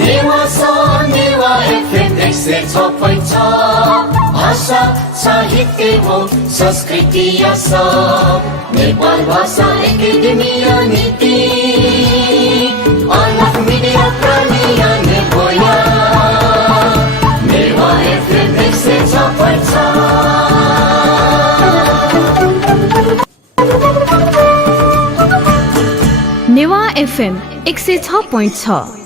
Newa FM 106.6 भाषा साहित्य हो संस्कृति नेपाल भाषा एकेडेमी नीति अलग मिडिया प्रलियन बोया नेवा FM 106.6 नेवा FM 106.6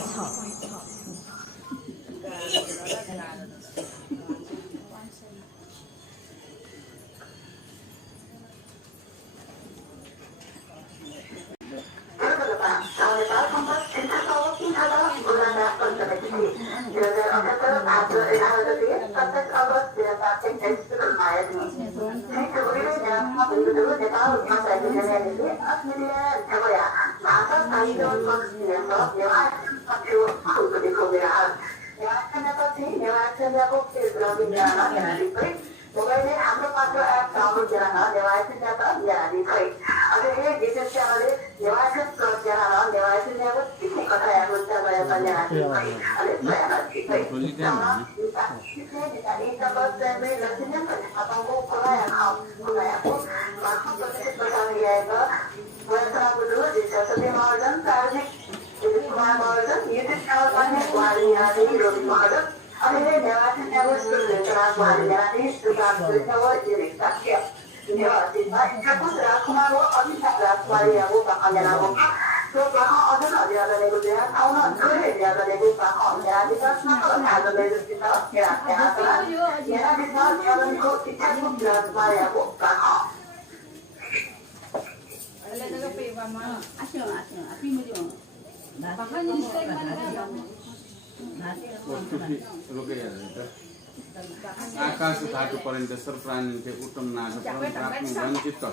आकाश धातुपर्यंत सर्वप्राणींचे उत्तम नाश प्राप्त वंचित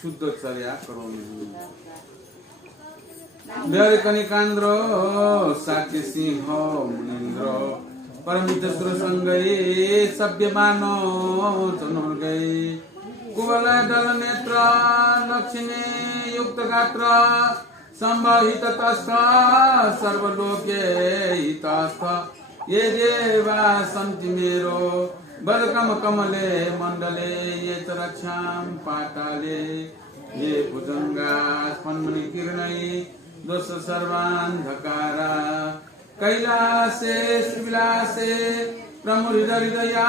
शुद्ध चर्या करून कनिकांद्र साक्षी सिंह मुनीन्द्र परमित्र संगई सभ्य मानो चनोर गई कुवल दल नेत्र लक्ष्मी युक्त गात्र संभहित तस्थ सर्वलोके हितस्थ ये देवा सन्ति मेरो बलकम कमले मंडले ये च रक्षां पाताले ये भुजंगा स्पन्मणि किरणै दोष सर्वान्धकारा कैलासे श्रीविलासे प्रमुरिदहृदया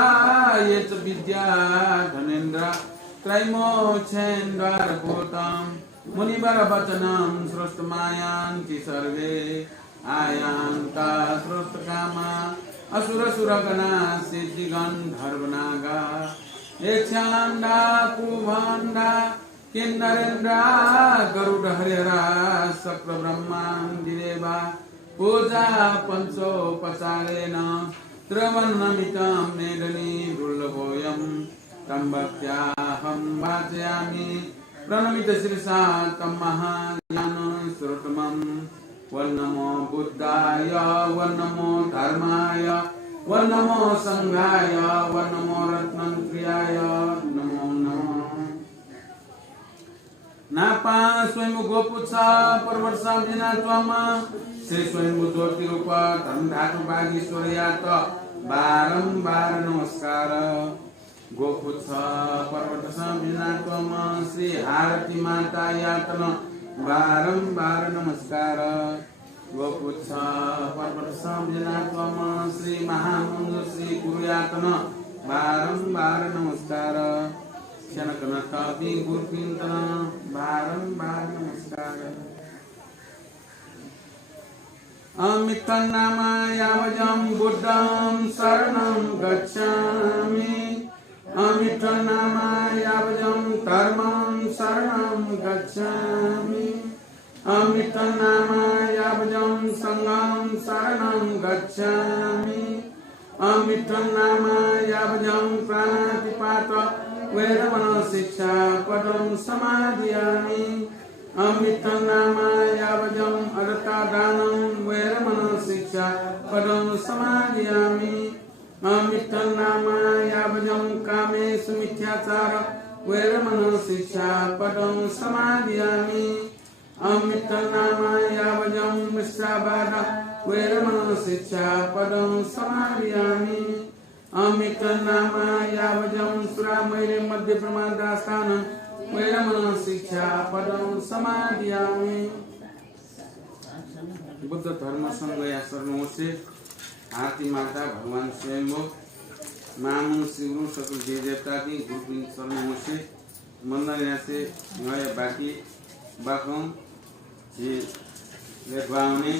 ये च विद्या धनेन्द्र त्रैमोक्षेन्द्वारभूतं मुनिवर वचनं सृष्टमायान्ति सर्वे आयांता श्रोतकामा असुर सुरगना सिद्धिगण धर्मनागा यक्षांडा कुभांडा किन्नरेन्द्रा गरुड हरिहरा सक्र ब्रह्मांडिदेवा पूजा पंचोपचारेण त्रवन्नमितं मेदनी दुर्लभोऽयं त्र्यम्बक्याहं वाचयामि प्रणमित शिरसा तं महाज्ञानं श्रोतमम् वन्नमो बुद्धाय वन्नमो धर्माय वन्नमो संघाय वन्नमो रत्नप्रियाय नमो नमः नापा स्वयं गोपुच्छ परवर्षा विना त्वम श्री स्वयं ज्योति रूप धर्म धातु बागीश्वर यात बारंबार नमस्कार गोपुच्छ परवर्षा विना त्वम श्री आरती माता यातन बारंबार नमस्कार गोपुच्छ पर्वत संविनात्वम श्री महामंगल श्री गुरुयातन बारंबार नमस्कार शनकनाथ गुरुकिंतन बारंबार नमस्कार अमित नाम यावजं बुद्धं शरणं गच्छामि अमित नाम यावजं धर्मं शरणं गच्छामि अमित नाम यावजं संघं शरणं गच्छामि अमित नाम यावजं प्राणातिपात वेदमन शिक्षा पदं समादयामि अमित नाम यावजं अरता दानं वेदमन शिक्षा पदं समादयामि अमित नाम यावजं कामेषु मिथ्याचार वैरमण शिक्षा पदं समादयामि अमितनामायावजं मिश्राबाधा वैरमणं शिक्षापदं समादयामि अमितनामायावजं सुरामैरे मध्य प्रमादास्थानं वैरमणं शिक्षापदं समादयामि बुद्ध धर्म संघ या सर्वोसे आरती माता भगवान स्वयं मामू शिवरू सकल देव देवता की गुरु सर्वोसे मंदिर यहाँ से नया बाकी बाकों ये लेगवाउने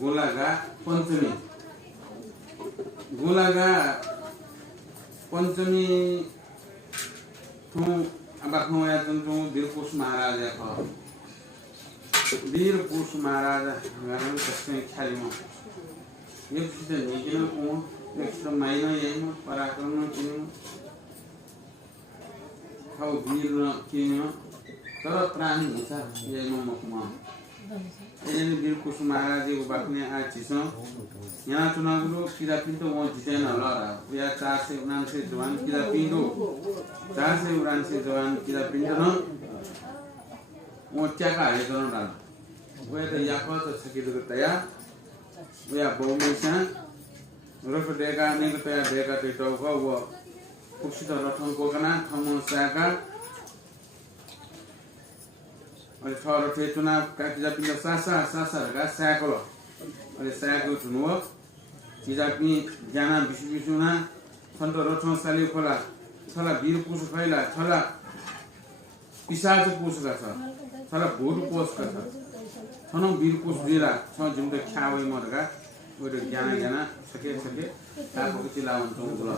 गोलागा पंचमी थों बाकों या तुम वीरपुरुष महाराज या वीरपुरुष महाराज गाना कसने ख्याली में ये कुछ नहीं किना कौन एक मायना यही में पराक्रम न किन्हीं खाओ वीर न किन्हीं तर प्राणी ऐसा ये नो मकुमा ये ने वीरपुरुष महाराज जी को बात ने आज चीज़ों यहाँ चुनाव लोग किला पिंटो वो जिसे न लड़ा या 4 से 9 से जवान किला पिंटो 4 से 9 से जवान किला पिंटो न वो क्या का है तो ना वो तो याको तो सकी तो तैयार वो या बहुमेशा रफ देगा नहीं तो तैयार देगा तो वो कुछ तो रथों को करना थमो साका और थोड़ा थे चुना क्या पिंड सासा का साकलो और साकलो चुनो चीज़ अपनी जाना विश्व ना थंडो रथों साली खोला थला वीर पुरुष फैला थला पिशाच पुरुष का था थला भूत पुरुष का था थनो वीर पुरुष दिला थो जुमते ख्यावई मरगा वो तो ज्ञाना सके ताको चिलावन तो बोला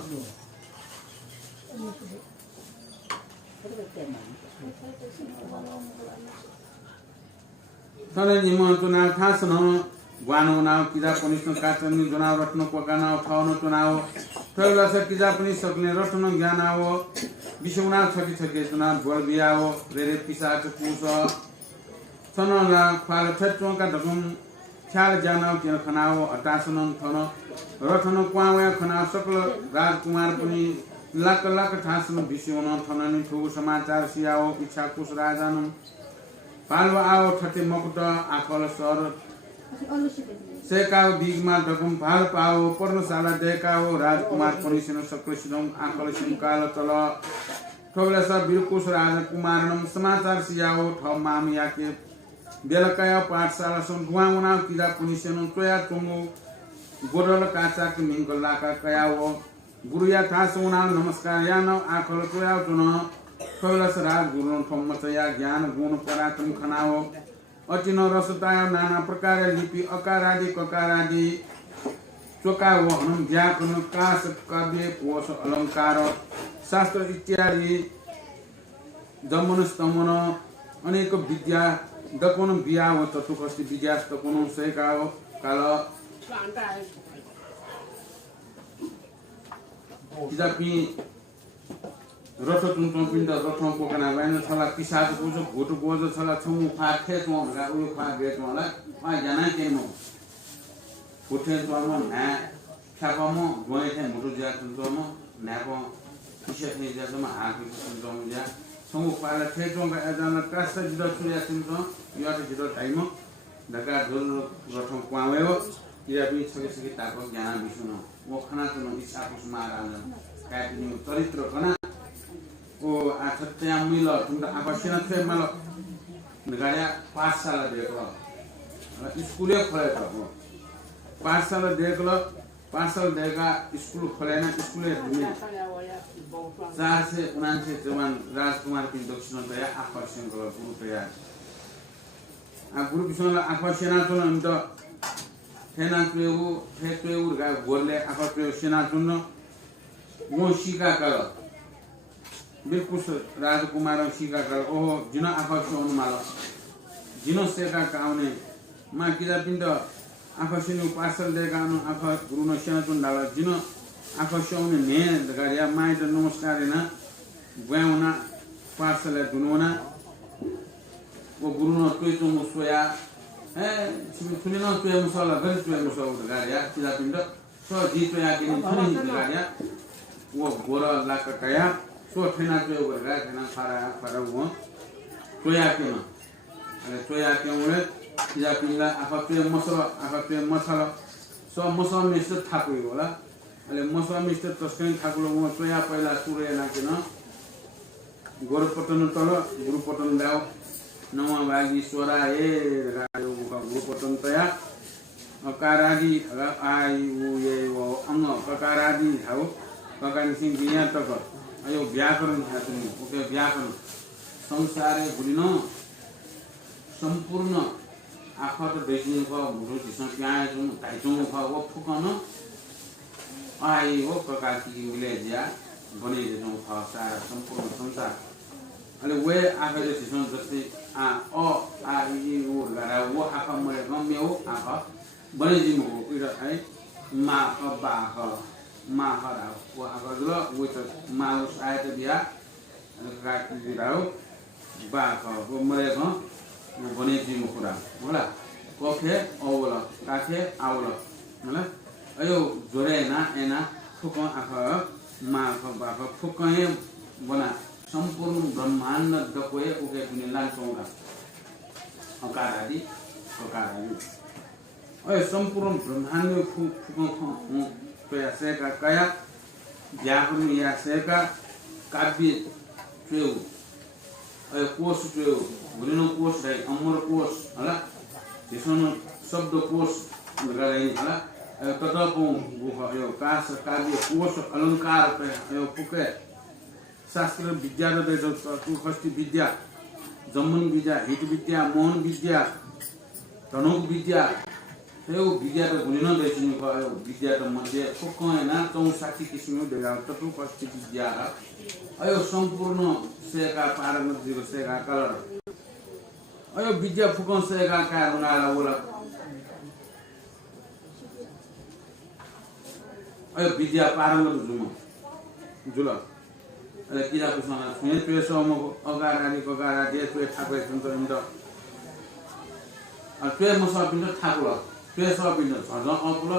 थले निमन तो नाम खास न ग्वानो नाव किजा पनिष्ण काटनी जनाव रत्न कोकानाव थाउनो चुनाव थैला से किजा पनि सक्ने रत्न ज्ञानाव विषुना छकी चुनाव बोल बियाव रेरे पिसाच पुस थनला फाल ठट्टो का दगम ख्याल जानाव के खनाव अटासनन थन रत्न क्वावा खनाव सकल राजकुमार पनि लाख ठासन विषुन थननि ठो समाचार सियाव इच्छा कुश राजान पाल्व आओ ठटे मकुट आखल सर सेकाव बिगमा दगम भाल पाओ पर्णशाला देकाओ राजकुमार परिसन सक्रिसिदम आखल सिमकाल तल ठोबला सब वीरपुरुष राजकुमारनम समाचार सियाओ ठ माम याके बेलकाया पाठशाला सुन गुवाउना किदा पुनिसन तोया तुमु गोडल काचा के मिंगला का कयाओ गुरुया थासुना नमस्कार यान आखल तोया तुन ठोबला राज गुरु थम्मचया ज्ञान गुण पराक्रम खनाओ अतिन रसताय नाना प्रकार लिपि अकारादि ककारादि चोका वहनम व्याकरण काश काव्य कोश अलंकार शास्त्र इत्यादि दमन स्तमन अनेक विद्या दकोन बिया व तत्वकस्ति विद्या तकोन सेकाव काल किताबी रथ तुम पिंड रथों को कना वैन छला पिसाच को जो भूत को जो छला छमु फाखे तो गा उयो फा गेट वाला आ जाना के मो फुटे तो म ना खापमो गए थे मुटु जा तो म नाको पिसे थे जा तो म आके तो म जा छमु पाला थे तो गा जाना कास जिदो छुया तो यो त जिदो टाइम ढका ढोल रथों क्वावेओ या भी छके ताको ज्ञान विष्णु वो खाना तो इच्छा कुछ मारा काटिनी चरित्र कना ओ आठत्या मिल तुम आवश्यक थे मालो नगाया पाठशाला देखलो स्कूले खोले था पाठशाला देखलो पाठशाला देखा स्कूल खोले ना स्कूले में 4 से 9 से जवान राजकुमार की दक्षिण तया आकर्षण करो गुरु तया आ गुरु विष्णु आकर्षण तो न तो फेना पेउ गा बोलले आकर्षण सेना तुन वो शिका कर वीरपुरुष राजकुमार शिका कर ओ जिन आकर्षण माल जिन सेका काउने मा किदा पिंड आकर्षण पार्सल देगा नु आक गुरु न सेना तुन डाल जिन आकर्षण ने गाडिया माइ त नमस्कार न गएउना पार्सल दुनोना वो गुरु न तोय तो मुसोया ए सुनि न तोय मुसला गरि तोय मुसो गाडिया किदा पिंड सो जी तोय आके नि थनि गाडिया वो गोरा लाका कया सो थेना तोय गरा थेना फारा वो 쪼야께나 쪼야께오래 기자필라 아파트에 मसला स मसला मिस्टर ठाकुर होला अहिले मसला मिस्टर तस्कै ठाकुर म 쪼야 पहिला सुरे नाकेन गोरपटन तल गुरुपटन दाउ नवा बागी सोरा ए रायो गुरुपटन तया अकारादी आई उ ये वो अंग ककारादी हाउ ककानी सिंह बिया तक अयो व्याकरण थातनी ओके व्याकरण संसारे भुलिन सम्पूर्ण आखा त देखिनु भ मुरु दिसन प्याए जुन ताइजु भ वो फुकन आई वो ककाकी विलेजिया बने जनु भ सारा सम्पूर्ण संसार अहिले वे आखा दिसन जस्तै आ इ उ लरा वो आखा मले गम्मे हो आखा बने जिमु हो इरा है मा बा ह मा हरा वो आखा जुल वो त मा उस आयत बिया काकी दिराउ बा ह वो मले ग बने जिमु कुरा होला कोखे औला काखे आउला होला अयो जोरे ना एना फुक आखा मा ख बा ख फुकए बना सम्पूर्ण ब्रह्माण्ड दकोए उके कुने लान्छौगा अकारादि अय सम्पूर्ण ब्रह्माण्ड फुक प्रयासका कया व्याकरण यासेका काव्य ट्रेउ अय कोश ट्रेउ भुलिनो कोश है अमर कोश होला त्यसमा शब्द कोश गराइ होला तदपो यो कास काव्य कोश अलंकार यो पुके शास्त्र विद्या र खस्ती विद्या जम्मन विद्या हित विद्या मोहन विद्या धनुक विद्या यो विद्या त भुलिन दैसिनु भयो विद्या त मध्ये फुकएना 64 किसिमको देगा तटु खस्ती विद्या अयो सम्पूर्ण सेका पारंगत दिगो सेका कलर अयो विद्या फुकन सेका का हुनाला होला अयो विद्या पारंगत जुल अरे किरा कुसना छुने पेसो म अगाराली कगारा दे पे ठाकुर सुन्छ नि त अ पे मसा पिण्ड ठाकुर पेसो पिण्ड झज अपुल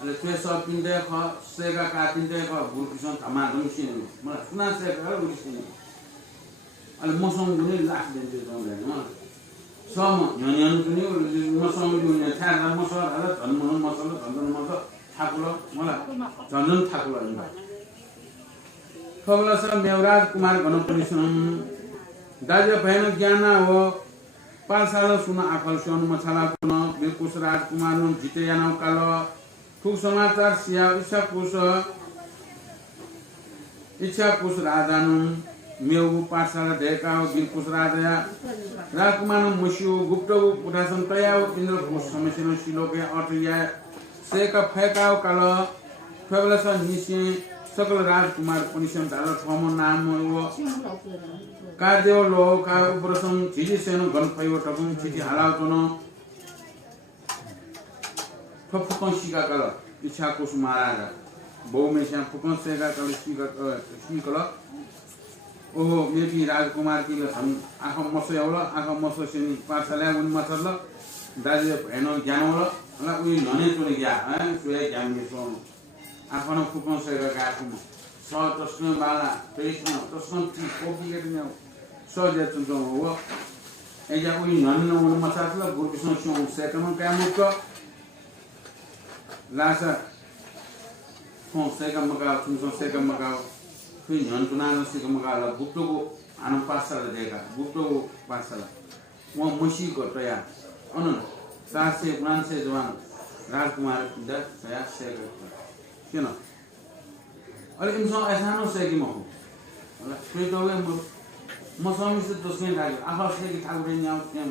अले पेसो पिण्ड ख सेगा का पिण्ड ख गुरुकिसन थमा दमसिन मलाई सुना सेगा गुरुकिसन अले मसम गुने लाख दिन्छ जंगले न सम न्यन गुने मसम गुने थारा मसला र धनमन मसला धनन मस ठाकुर मलाई झन्झन ठाकुर नि खगलस मेवराज कुमार गणपतिसम दाज्य भएन ज्ञान हो पालसाल सुन आखल सुन मछला कुन बिरकुश राजकुमार नु जिते यानौ काल ठुक समाचार सिया इच्छा कुश राजानु मेउ पाठशाला ढेका बिरकुश राजा राजकुमार मुसियो गुप्त उठासन तयाउ इन्द्र कुश समस्या शिलोके अटरिया सेका फैकाउ काल खगलस निसे सकल राजकुमार पुनिसम धारा थम नाम हो कादेव लो का उपरसम छिजी सेन गनफैव टकुम छिजी हालाउतन फफुकन सिका कल इच्छा कुश महाराज बहुमेशा फुकन सेका कल सिकल ओहो मेपी राजकुमार किल हम आँखा मसो एउटा आँखा मसो सेनी पाठशाला उनी मछल दाजु हेर्न ज्ञान होला उही नने चोरी ग्या चोरी ज्ञान गेसो आफ्नो फुकन सेका गाकुम स तस्मै बाला पेस्न तस्मै ती कोपी गेट्ने सजे चुन्छ हो एजा उही नने उनी मछल गुरुकिसन सु सेकन कामुक लासा फोन सेका मका चुन्छ सेका मका फिर नन्तुनानो सेका मका ल गुप्तको आनो पाठशाला देखा गुप्तको पाठशाला वहाँ मसी गटया अन 749 जवान राजकुमार द सया सेका किन अहिले इमसँग एसानो सेकी म हो होला फेटोवे म समिस दोस्मै लाग्यो आफा सेकी ठाकुर न्याउ त्यहाँ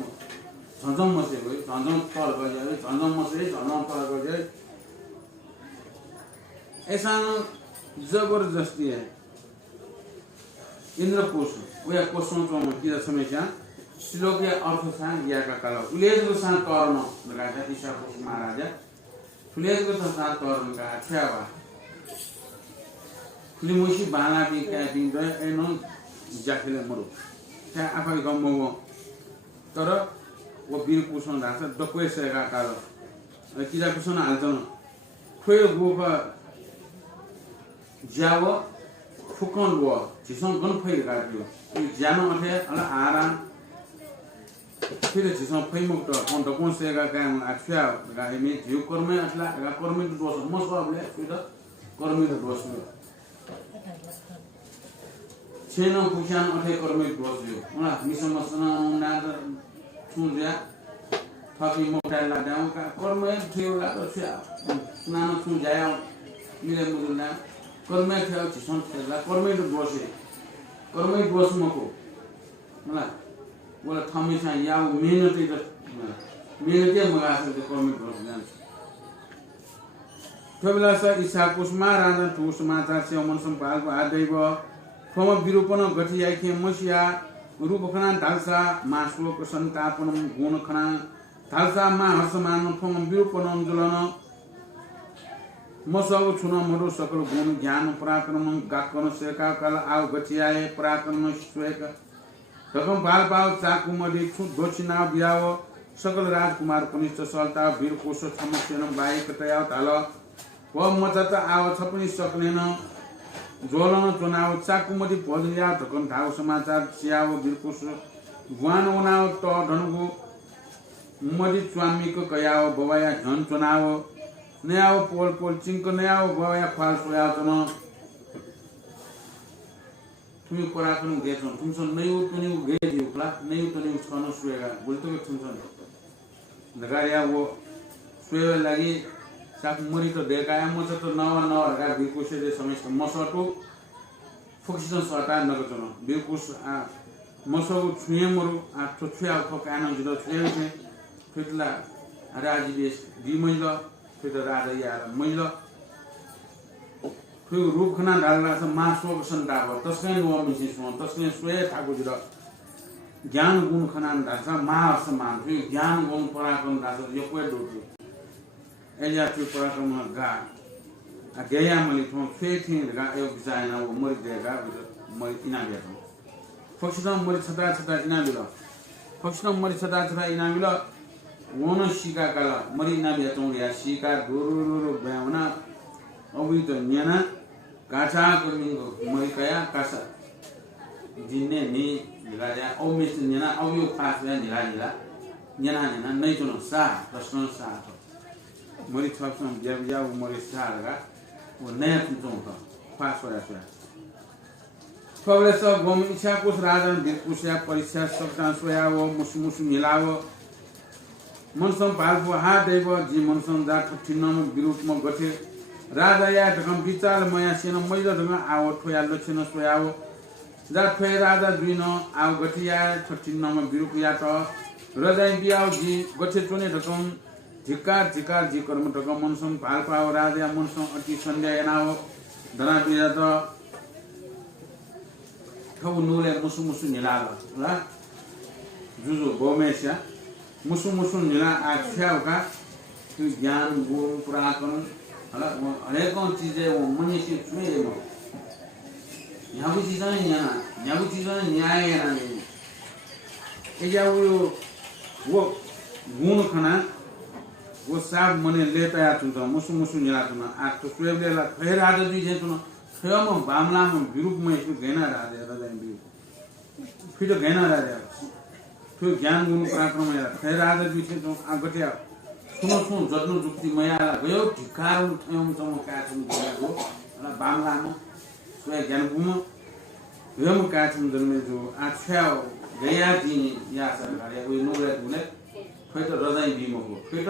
झन्झम मसे गयो झन्झम तल गयो झन्झम मसे झन्झम तल गयो एसानो जबरदस्ती है इंद्र कोश उया कोशों तो म किरा समस्या श्लोकीय अर्थ सा याका काल उलेजको सा तर्न लगाजा ईशा कोश महाराजा फुलेजको सा तर्न का छ्यावा फुलिमुसी बाला बि क्यापिङ द एनो जाखेले मरु त्या आफै गम्मो तर वो वीर कुशन रास दक्वे सेगा काल किरा कुशन हाल्छन खोय गोफा ज्याव फुकन व जिसन गन फै गाड्यो ज्यानो अथे अला आराम फिर जिसम फैमुक तो कौन तो कौन से काम अच्छा का में जीव कर्म अटला का कर्म तो दोष मस बाबले फिर कर्म तो दोष में छेनो पुछान अठे कर्म दोष यो उना मिसम मसना ना छुजा थकी मोटा लाडाउ का कर्म थियो ला तो छ नानो छु जाया मिले मुजुना कर्म थियो जिसम ला कर्म तो दोष कर्म दोष मको मला बोला हमेशा या मेहनती मगासे तो कर्म दोष जान थबला स इसा कुसमा राना ठुस माता से मन संपाल को आदैव फम विरूपण गति आखे मसिया रूप खना धालसा मासलो को संतापन गुण खना धालसा मा हर्षमान फम विरूपण जुलन मसव छुन मरु सकल गुण ज्ञान पराक्रम गाकन सेका कल आव गति आए पराक्रम स्वेक रकम बाल बाल चाकुमरी छुट घोषणा बियाव सकल राजकुमार कनिष्ठ सलता वीर कोश समस्यन बाइक तया ताल व मचत आव छपनी सक्लेन जोलन चुनाव चाकुमरी भजलिया धकन धाव समाचार चियाव वीर कोश गुवान उनाव त धनगु मरी च्वामीको कयाव बवाया झन चुनाव नयाव पोल पोल चिंक नयाव बवाया फाल सोया चुन तुम्ही पराक्रम घेछौ तुमसन नयु तनिउ घेदिउला नयु तनिउ छन सुएगा बोलतो के तुमसन लगारिया वो सुएगा लागि साक मरी तो देकाया मच तो नवा नवा गा बिकुसे दे समस्त मसटो फोक्सिसन सटा नगचन बिकुस आ मसगु छुए मरु आ छुया खकान जिलो छुए छे फिटला राजी देश दिमैल फिट राजा यार मैल फिर रूप खना डालना से मासो संताप तस्कै नो मिसिस नो तस्कै स्वे ठाकुर जिरो ज्ञान गुण खना डालसा मास मान फिर ज्ञान गुण पराक्रम डालसा यो कोइ दोति एलिया फिर पराक्रम गा आ गया मलि थो फे थिन गा यो बिजायना वो मरि देगा मरि इना बेतो फक्सिन मरि छता छता इना बिलो फक्सिन मरि छता छता इना बिलो वोन शिका काला मरि इना बेतो या शिका गुरु बेवना अबि त न्याना काचा कमिंगो मरि कया कासा दिने नि निगाया ओ मिस न्याना अबि पास या निगाला न्याना न्याना नै जुन सा प्रश्न सा मरि छप्सम ज्याउ मरि सारगा वो नया तुम तो पास होया सोया खबरे सब गोम इच्छा कुछ राजन बिकुसिया परीक्षा सबटा सोया वो मुसमुस मिलावो मनसम पाल्पो हा देव जी मनसम जा 39 विरुद्धमा गथे राजा या ढकम विचार मया सेन मैलो ढंग आव ठोया लक्षण सोयावो जा ठोय राजा दुइन आव गठिया 39 विरुद्ध या त रजाइ बियाव जी गठे चुने ढकम धिकार जी कर्म ढकम मनसम पाल्पाव राजा मनसम अति संध्या एनाव धना बिया त ठौ नुले मुसु निलाल ल जुजु गोमेशा मुसु निला आख्याउका त्यो ज्ञान गुण पराक्रम हला हरेक चीज है वो मनुष्य छुए मो यहाँ भी चीज़ नहीं है ना यहाँ भी चीज़ नहीं न्याय है ना नहीं ये क्या वो गुण खाना वो सब मने लेता है तुम तो मुसु निला तुम आज तो स्वयं ले ला फिर आदत भी है तुम स्वयं में बामला में विरूप में इसमें गहना रहा है राजा भी फिर तो गहना रहा है फिर ज्ञान गुण पराक्रम है फिर आदत भी है तुम आगते आप सुनो जत्नु जुक्ति मया गयो ढिकार उठ्यौं चौं काछुम दिएको र बामलामा सोया ज्ञान गुम गयो काछुम जन्मे जो आछ्या गया दिन या सरकारले उयो नोरे दुले फेट रजाइ बिमको फेट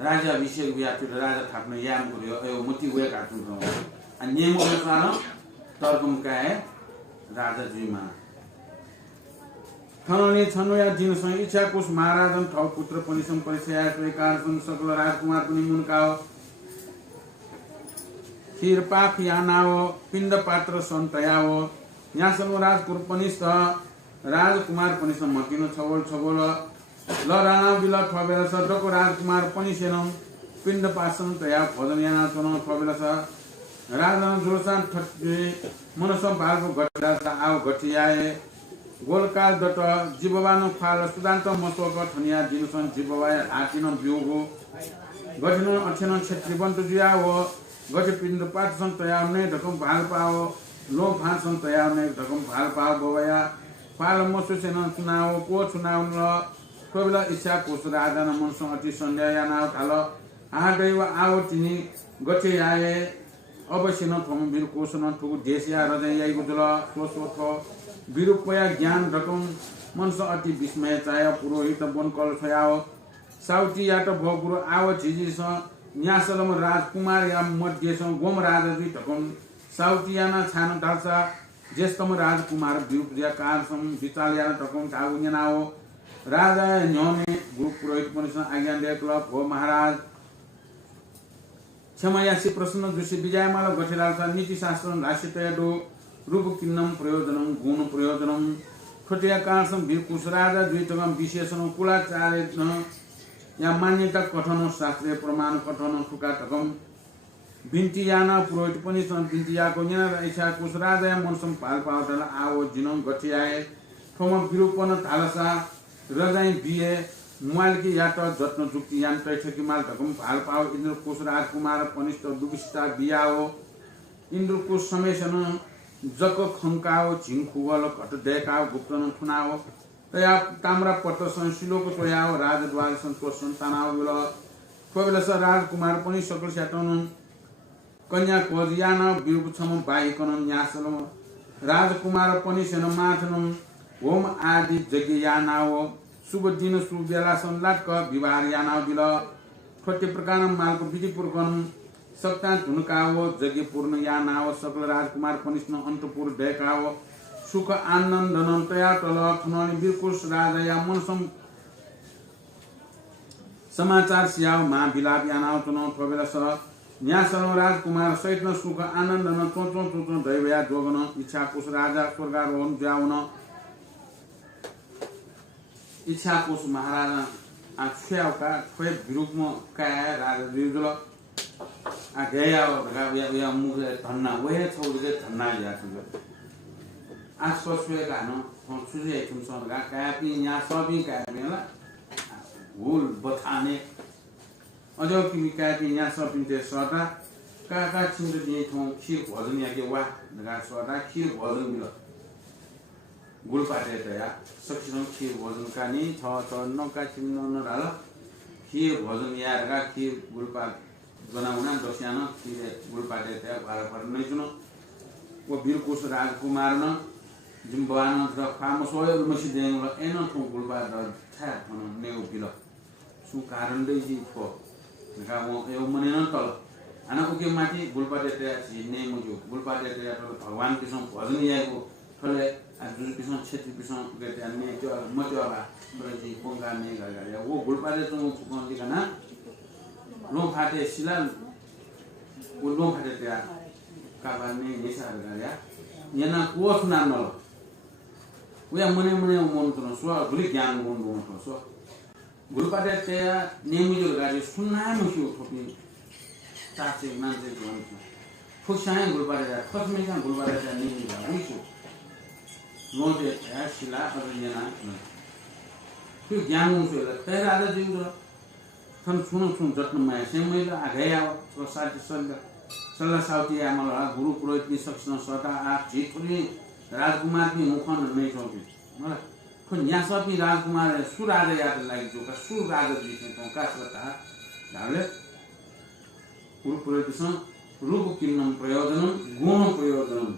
राजा अभिषेक बिया फेट राजा थाप्न याम गर्यो यो मति गए काछुम छ आ नियम अनुसार तर्कम काए राजा जुइमा खनले छनोया जिनसँग इच्छा कुश महाराजन ठौ पुत्र पनि सम परिचय स्वीकार सं सकल राजकुमार पनि मुनकाओ खीर पाक यानाओ पिण्ड पात्र सन्तयाओ यासँग राजकुमार पनि छ राजकुमार पनि सम मकिनो छबोल ल राणा बिल ठबेला छ डको राजकुमार पनि सेनम पिण्ड पासन तया भजन याना चनो ठबेला छ राजन जोरसान ठट्टे मनसम भागको गठरा आउ गठियाए गोलकाल दट जीववानो फाल सुदान्त मसोक ठनिया दिनसन जीववाया आकिन बियोगो गठन अक्षन क्षेत्री बन्त जुया हो गठे पिण्ड पाठ सं तया नै ढकम भाल पाओ लो भाषण तया नै ढकम भाल पाओ बवाया पालमोसेन चुनाव को चुनाव न कोबेला इच्छा कोस राजा न मनसो अति सन्ध्या याना थाल आदैव आव तिनी गचे आए अवश्य न थम बिर कोस न ठुक देश या रजै याइको जुल सोसो थ विरूपया ज्ञान रकम मनसो अति विस्मय चाय पुरोहित बनकल छयाओ साउटी याट भगुरु आव झिझि स न्यासलम राजकुमार या मध्य स गोम राजा दुई ठकम साउटी याना छान ढाल्सा ज्येष्ठम राजकुमार विरूपया कारसम विचाल याना ठकम थाउ न्यानाओ राजा न्योने गुरु पुरोहित पनि स आज्ञा देक्लप हो महाराज क्षमयासी प्रश्न दृश्य विजयमाला गठेलाल्सा नीति शास्त्र भाष्यतयडो रूप किन्नम प्रयोजनम गुण प्रयोजनम खोटिया कारसम भिरकुश राजा द्वितगम विशेषण कुलाचार्य या मान्यता कथन शास्त्रीय प्रमाण कथन ठुका ठकम बिन्ती याना पुरोहित पनि छन् बिन्ती याको न्याना इच्छा कुश राजा मनसम पाल पावतला आओ जिनम गठियाए थोम विरूपन थालसा रजाई बिए मुआलकी याट जत्न जुक्ति यान तैठकी माल ठकम पाल पाव इन्द्र कुश राजकुमार पनिष्ठ दुबिस्ता बियाओ इन्द्र कुश समेसन जक खंकाओ झिङखुगल घट देखाओ गुप्तन थुनाओ तया ताम्रा पट्ट संशिलोको तोयाओ राजद्वार सन्तोष सन्तानाओ बिल कोबेला स राजकुमार पनि सकल स्याटन कन्या कोजियान बिरुपछम बाहिकन न्यासलम राजकुमार पनि सेन माथनम होम आदि यज्ञ यानाओ शुभ दिन शुभ बेला संलाटक विवाह यानाओ बिल ठोटे प्रकार मालको विधिपूर्वकम सप्ताह धुनकाओ यज्ञ पूर्ण यानाओ सकल राजकुमार पनिष्ण अन्तपुर देखाओ सुख आनन्द नन्तया तल थुननि बिरकुश राजा या मनसम समाचार सियाओ मा बिलाप यानाओ चुनाव थोबेला स न्यासलम राजकुमार सहित न सुख आनन्द न चोचो चोचो दैवया जोगन इच्छा कुश राजा स्वर्गारोहण जाउन इच्छा कुश महाराजा आख्याउका खोइ विरूपमा काया राजा दुजुल आगया या मुखे धन्ना वे छौडे धन्ना याछु आसपासवे गानो सुजे तुमसँग गा कापी यहाँ सबै कापीला हुल बथाने अझौ कि कापी यहाँ सबै ते सटा का छिन्दे दिए थौ खिर भजन या के वा गा सटा खिर भजन मिल गुलपाटे तया सक्षम खिर भजन कानी छ नका छिन्न नराल खिर भजन यार गा खिर गुलपाट बनाउना दस्यान खिर गुलपाटे तया घर नै जुन वो बिरकुश राजकुमार न जिम्बान र फामसोय मसी देंगला एनो थो गुलबा द था न नेउ बिल सु कारण दै जी फो गा म यो मने न तल आना उके माथि गुलबा देते जी ने मुजु गुलबा देते भगवान कृष्ण भजन याको फले आ जुजु कृष्ण क्षेत्र कृष्ण गते अन्य त्यो मत्योला बरजी पोंगा ने गा वो गुलबा दे तो फुकन दिगना लो फाटे सिला वो लो फाटे त्या काबाने निसा गा yana kuwa suna nolo uya mune mon tono so guli ज्ञान mon bon to so gulu pade te nemi jo gaji sunna no shi thopi ta se nan se bon to fushan gulu pade da khosme kan gulu pade da nemi ga ri so no de ya shila adiyana त्यो ज्ञान हुन्छ तर आज जिउ थन सुन जत्न माया सेमैले आगया तो साथी सल्ला साउती आमला गुरु पुरोहित नि सक्सन सटा आ जितुनी राजकुमार नि मुखन नै चौकी मलाई खो न्यासपी राजकुमार सुराजा याद लागि जो का सुराजा जिते तो का सटा धाले गुरु पुरोहित स रूप किन्नम प्रयोजनम गुण प्रयोजनम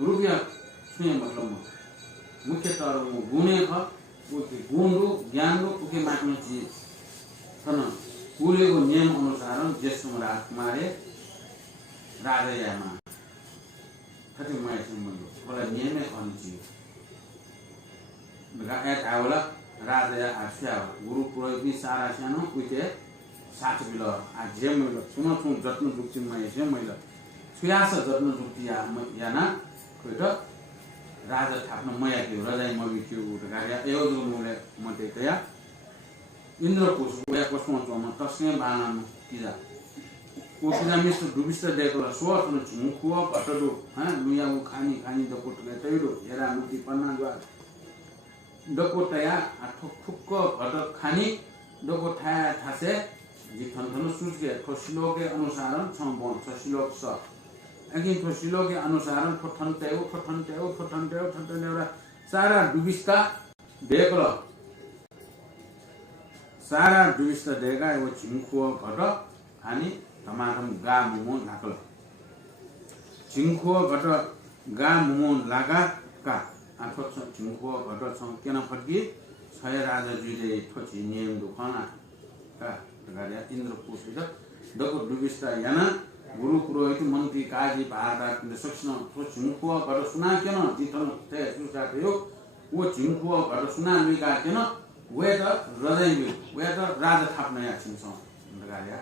रुपिया सुने मतलब मुख्य तर गुणे ख उके गुण रो ज्ञान रो उके माग्न चिज छन कुलेको नियम अनुसार ज्येष्ठ राजकुमारे राजायामा थति माय सम्बन्ध होला नियमले अनुची लगायत आवला राजा आस्या गुरु पुरोहित नि सारा सानो उते साथ बिल आ जे मैले सुन जत्न जुक्ति माय से मैले सुयास जत्न जुक्ति याना खोइट राजा थाप्न मया थियो राजाई मबि थियो गाया एयो जो मोले मते तया इन्द्रकुश उया कसमा चोमा तस्ने बानाम किजा कोकिना मिस दुबिस्ट देकोला सोत न झुखुवा पटडो ह लुया उ खानी दकोट गतेडो हेरा मुक्ति पन्ना गवा दकोटया आठो फुक्क भट खानी दको थाया थासे जिथन सुजके खसिलोके अनुसार छ बन छ श्लोक स अघि खसिलोके अनुसार ठठन तेउ एउटा सारा डुबिस्ता देखल सारा डुबिस्ता देखा वो चिंखुआ घट आणि टमाटम गा मोमो लागल चिंखुआ घट गा मोमो लागा का आठो चिंखुआ घट छ केना फटकी छय राजा जुले ठोची नियम दुखाना का गरे इन्द्र पुष्ट दको डुबिस्ता याना गुरु पुरोहित मंत्री काजी भारदार सक्ष्ण तो चिंखुआ घट सुना केन जितन ते सुसा थियो वो चिंखुआ घट सुना लुका केन वे त हृदय वे त राजा थाप्न या छिन्छ गरे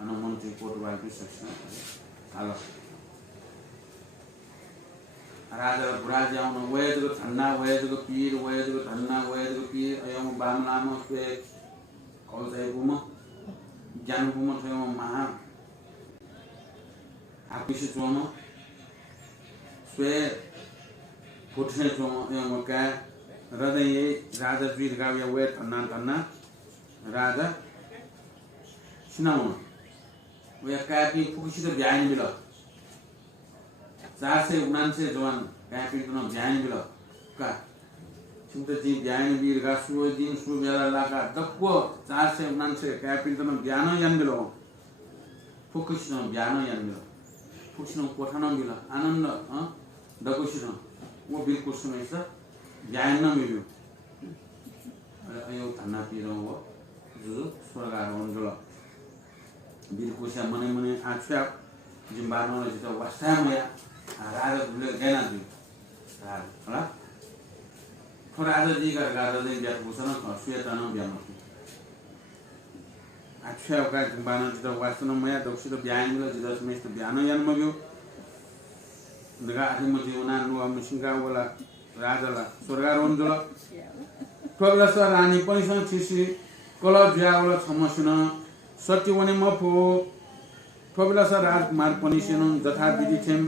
अन मन्त्री कोटवाल सक्ष्ण हालो राजा बुढाजी आउन वयजको ठन्ना वयजको पीर वयजको ठन्ना वयजको पीर अयम बामलामा स्वे कौजै बुम ज्ञान बुम थयो महा आपिस चोम स्वे फुट्ने चोम अयम का हृदय राजा पीर गाव्या वे ठन्ना राजा सुनाउन वे कापी फुकिसित भ्याइन बिल 479 जवान क्यापिटन भ्याइन बिल का चिन्तजी भ्याइन बिर गा सुरो दिन सुरो बेला लागा दक्को 479 क्यापिटन भ्यान यान बिल फुकिसिन भ्यान यान बिल फुकिसिन कोठान बिल आनन्द दकुसिन वो बिर कुसुम छ भ्याइन न मिल्यो अयो थाना पिरो हो जुजु स्वर्गार हुन्जल बिर कुसा मने आछ्या जिम्बानो जित वास्तामया राजा दुले गैना दु होला तो राजा जी का राजा जी बिया पुसन स्वेतन बियानो आछ्या का जिम्बानो जित वास्तामया दक्षिण बियान बिल जित समेस्त बियानो यान मग्यो दगा आदिमति उना नु मसिंगा वाला राजाला स्वर्गार हुन्जल ठोगलस रानी पनि सन छिसी कल ज्यावला समस्यन सत्यवने मफो ठोगलस राजकुमार पनि सेन जथा विधि छेम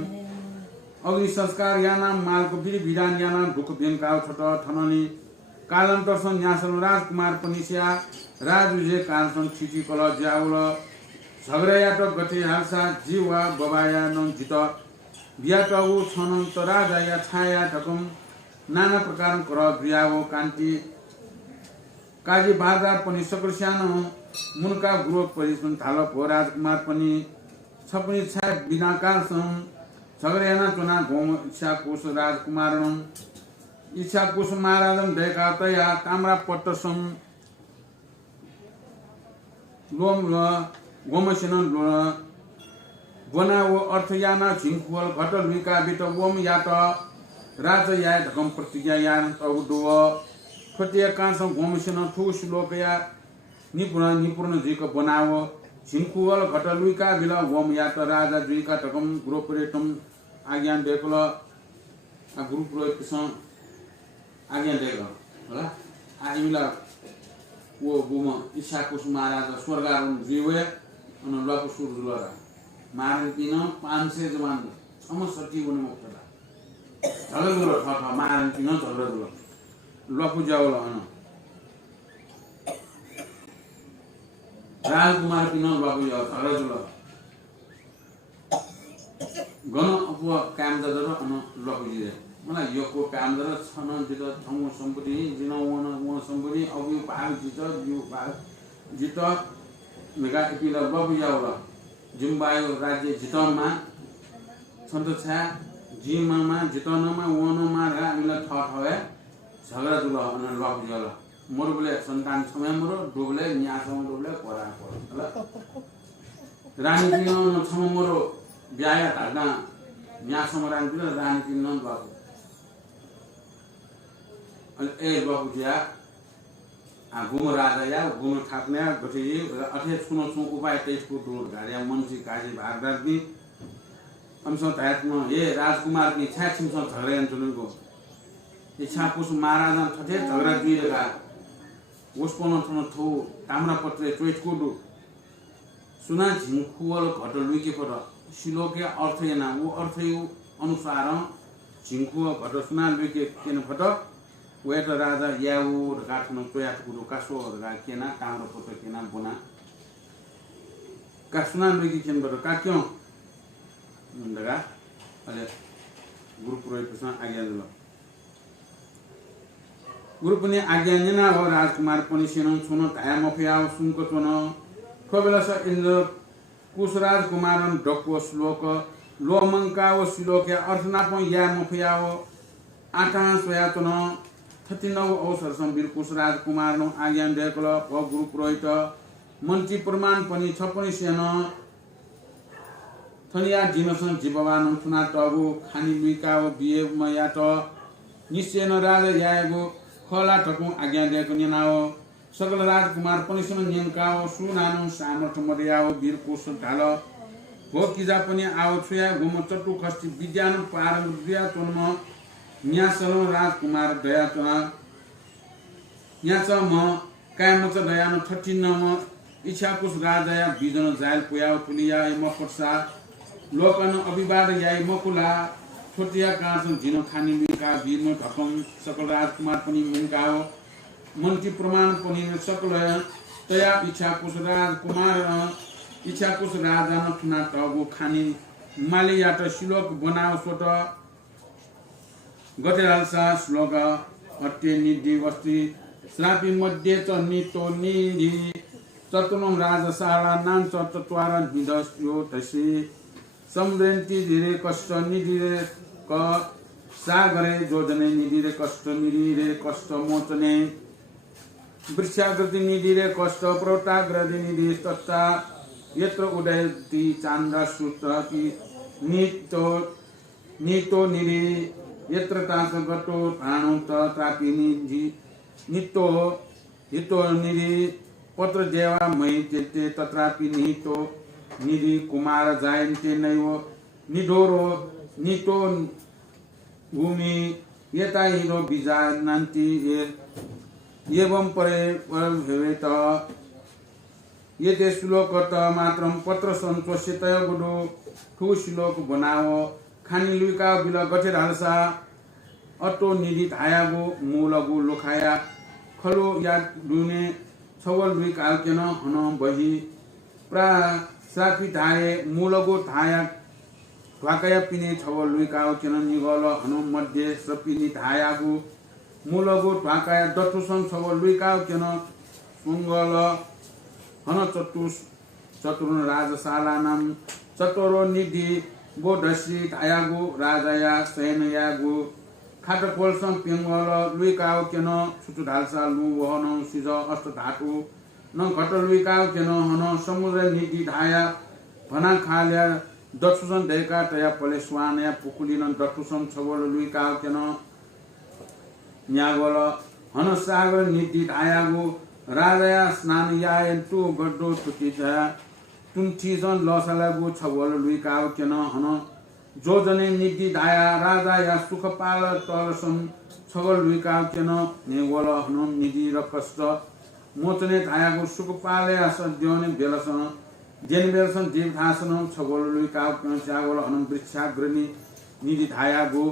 अग्नि संस्कार याना मालको विधि विधान याना ढुक बेंकाउ छोट ठननी कालान्तरसन न्यासन राजकुमार पनि स्या राजुजे कालसन छिची कल ज्यावला झगरायाट गते हालसा जीवा बबाया न जित बियाटउ छन त राजा या छाया ढकम नाना प्रकार कर बियावो कान्ति काजी बाजार पनि सकर्स्यान मुनका ग्रोथ परिसन थालक हो राजकुमार पनि छपनी छाय बिना कालसम झगरेना चुना घोम इच्छा कोश राजकुमार इच्छा कोश महाराजम देखा तया कामरा पट्टसम लोम ल गोमसिन ल बना वो अर्थयाना झिंखुल घट लुका बित ओम यात राजा या ढकम प्रतिज्ञा यान तउदो फटिया कासम घोमसिन ठुस लोकया निपुण जी को बनाओ झिंकुवल घट लुका बिल ओम यात राजा जी का ढकम ग्रोपरेटम आज्ञा देखल ग्रुपरेटम आज्ञा देखल होला आइला वो बुम इच्छा कुस महाराज स्वर्गारुण जीवे अन लको सुरजुलरा मारन पिन 500 जवान 67 वन मुक्तला झगडुलो छ मारन पिन झगडुलो लको जावला अन राजकुमार पिन लको जाव झगडुलो गन अप काम जदर अन लको जिरे मलाई योको काम जदर छन जित थमु सम्पत्ति जिन वन सम्पत्ति अबि भाग जित यो भाग जित मेगा पिला लको जावला जिम्बायो राज्य जितनमा छन्त छा जिमामा जितनमा वनमा रा मिला ठठवे झगडा दुल अन लक जल मोरबले सन्तान समय मोर डोबले न्यासम डोबले परा होला रानी किन छम मोर ब्याया धागा न्यासम रानी किन लक ए बाबु जिया गुम राजा या गुम थाप्ने गथे अथे सुनो उपाय त्यसको दूर घारिया मन्त्री काजी भारदारनी अंश तात्म हे राजकुमार नि छाछिम छ झगरेन जुनुको इच्छा पुस महाराजा थथे झगडा दुईका उसपन थन थौ ताम्रपत्र चोइटको दु सुना झिंखुवल घट लुके पर शिलोके अर्थ याना वो अर्थ यो अनुसार झिंखुव घट सुना लुके केन फट वेट राजा याउ गाठन तोयात गुरु कासो गा केना ताम्रो फोटो केना बना कासुना लुकी केन बर का क्यों दगा अले गुरु पुरोहित सँग आज्ञा दिलो गुरु पनि आज्ञा निना हो राजकुमार पनि सेनौ छुन धाया मफियाओ सुनको चोन खोबेला स इन्द्र कुश राजकुमार डक्को श्लोक लोमंकाओ श्लोक अर्थनापो या मफियाओ आटा सोया चोन 39 अवसर वीर कुश राजकुमार नो आज्ञा देकल प गुरु पुरोहित मन्त्री प्रमाण पनि छपनी सेन थनिया जिनसन जीववान थुना टगु खानी लुइकाओ बिए मयाट निश्चय न राजा यागो खला टकु आज्ञा दिएको निनाओ सकल राजकुमार पनि सन नियमकाओ सुनानो सामर्थ मर्याओ वीर कुश ढाल हो किजा पनि आओ छुया गुम चट्टु खस्ती विज्ञान पारंगुया तोन्म न्यासलो राजकुमार दया चना न्याच म कायमच दयानो 39 म इच्छा कुश राजया बिजन जायल पुयाओ पुलिया मफर्सा लोकन अभिवाद याई मकुला छोटिया काँचन झिनो खानी लुइका वीरमा ढकम सकल राजकुमार पनि मुन्काओ मन्त्री प्रमाण पनि सकल तया इच्छा कुश राजकुमार इच्छा कुश राजा न थुना टगु खानी मालियाट श्लोक बनाओ सोट गतेरालसा श्लोक अट्टे निधि वस्ती श्रापी मध्ये च नितो निधि चतुर्म राजशाला नाम चतुर्वार निदस्यो तसी सम्रेन्ति धीरे कष्ट निधिरे क सागरे जोजने निधिरे कष्ट मोचने वृक्षाकृति निधिरे कष्ट प्रोटाग्रति निधि तत्ता यत्र उदयति चान्द्र सूत्र कि नितो निधि यत्र तास गतो प्राणो त्रापि निधि नितो हितो निधि पत्र देवा मयि तेते तत्रापि निहितो निधि कुमार जायन्ते नैव निडोरो नितो भूमि यता हिरो बिजानन्ति एवं परे भवेत यते श्लोकत मात्रम पत्र सन्तोषितय गुडो ठु श्लोक बनाओ खानी लुइका बिल गठेर हालसा अटो निधि धायागो मूलगो लोखाया खलो या दुने छवल लुइका आल्केन हन बही प्रा सापी धाये मूलगो धाया ढ्वाकया पिने छवल लुइका केन निगल हन मध्ये सपिनी धायागो मूलगो ढ्वाकया दटुसन छवल लुइका केन सुंगल हन चतुर्न राजशालानाम चतुरो निधि बोधश्री धायागो राजाया सैनयागो खाटकोलसम पिंगल लुइकाओ केन छुटु ढालसा लु वहन सिज अष्ट धातु न घट लुइकाओ केन हन समुद्र निधि धाया भना खाल्या दक्षुसन दैका तया पले स्वानया पुकुलिन दक्षुसन छवल लुइकाओ केन न्यागल हन सागर निधि धायागो राजाया स्नान यायन टु गड्डो छुटिया तुन्थी जन लसलागो छवल लुइकाओ केन हन जोजने निधि धाया राजा या सुखपाल तरसम छगल लुइकाओ केन नेगोल हन निधि र कष्ट मोचने धायागो सुखपाल या सद्योने बेलसन जेन बेलसन जीव धासन छगल लुइकाओ केन च्यागोल हन वृक्षाग्रनी निधि धायागो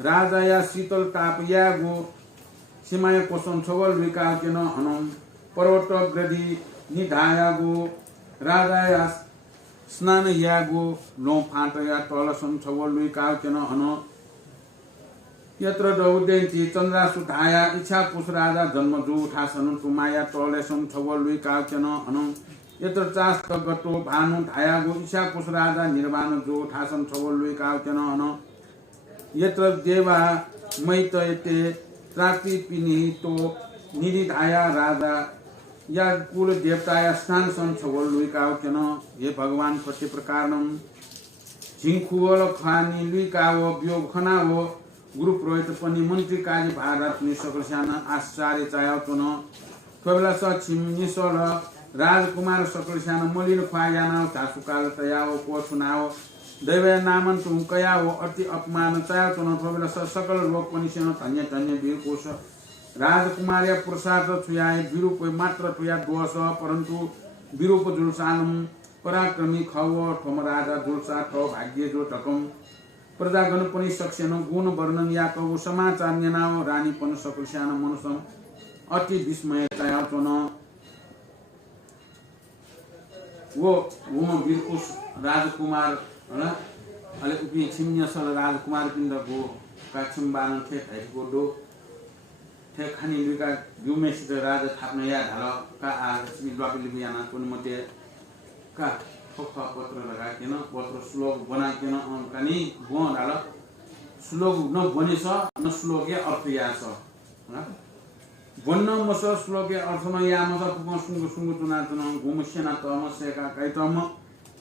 राजा या शीतल ताप यागो सीमाय पोषण छगल लुइकाओ केन हन पर्वत ग्रदी निधायागो राजा या स्नान यागो लो फाट या तलसन छवल लुइकाओ केन हन यत्र दौदेन्ति चन्द्रासु धाया इच्छा पुष राजा जन्म जो उठासन तुमाया तलेसन छवल लुइकाओ केन हन यत्र चास्त गतो भानु धायागो इच्छा पुष राजा निर्वाण जो उठासन छवल लुइकाओ केन हन यत्र देवा मैतयते त्राति पिनितो निधि धाया राजा या कुल देवता या स्थान सन छवल लुइकाओ केन हे भगवान कति प्रकारनम झिङखुवल खानी लुइकाओ वियोग खनाओ गुरु पुरोहित पनि मन्त्री कार्य भारत नि सकल साना आश्चर्य चायो तन कबला स छिमनिसल राजकुमार सकल साना मलिन ख्वायाना धासुकाल तयाओ कोछुनाओ दैवय नामन तुम कयाओ अति अपमान चायो तन कबला स सकल लोक पनि सेन धन्य धन्य वीर कोश राजकुमार प्रसाद छुयाए विरूप मात्र छुया दोष परन्तु विरूप जुलसानम पराक्रमी खव ठोम राजा जुलसा ठो भाग्य जो ढकम प्रजागण पनि सक्सेन गुण वर्णन या कौ समाचार नेनाओ रानी पनि सकल सानो मनुष्य अति विस्मय चाया चोन वो वीरकुश राजकुमार हला अले उपि छिम्न्य सल राजकुमार पिण्डको काछुम बान थे थाइको दो थे खानी लुका गुमेसित राजा थाप्न या ढाल का आ सिमी लकलिबि याना पनि मते का खोखा पत्र लगाकिन पत्र श्लोक बनाकिन कानी गो ढाल श्लोक न बनेछ न श्लोके अर्थ या छ बन्न मस श्लोके अर्थमा या मस पुग सुंगु सुंगु तुना तुना गुमसेना तम सेका काइतम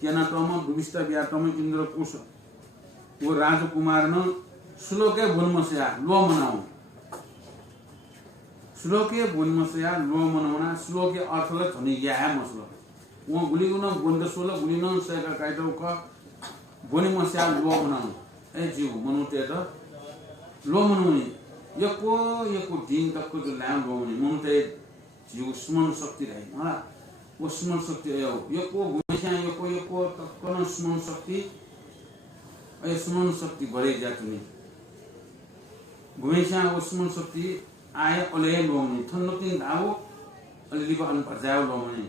केना तम दुविष्ट व्यातम इन्द्र कुश वो राजकुमार न श्लोके बनमसया लो मनाउ श्लोके बनमसया लो मनाउना श्लोके अर्थले धनी या मसलो वो गुलिगुन बन्द सोल गुलिन सेका काइतौ क बनमसया लो मनाउ ए जीव मनुते त लो मनाउनी यको दिन तकको जो लाम लोउने मनुते जीव स्मरण शक्ति रहे होला वो स्मरण शक्ति यको गुमेसा यको तकन स्मरण शक्ति ए स्मरण शक्ति बढे जातुनी गुमेसा वो स्मरण शक्ति आए अले लोउने थन्नतिन दाउ अलिलिको अन भजाउ लोउने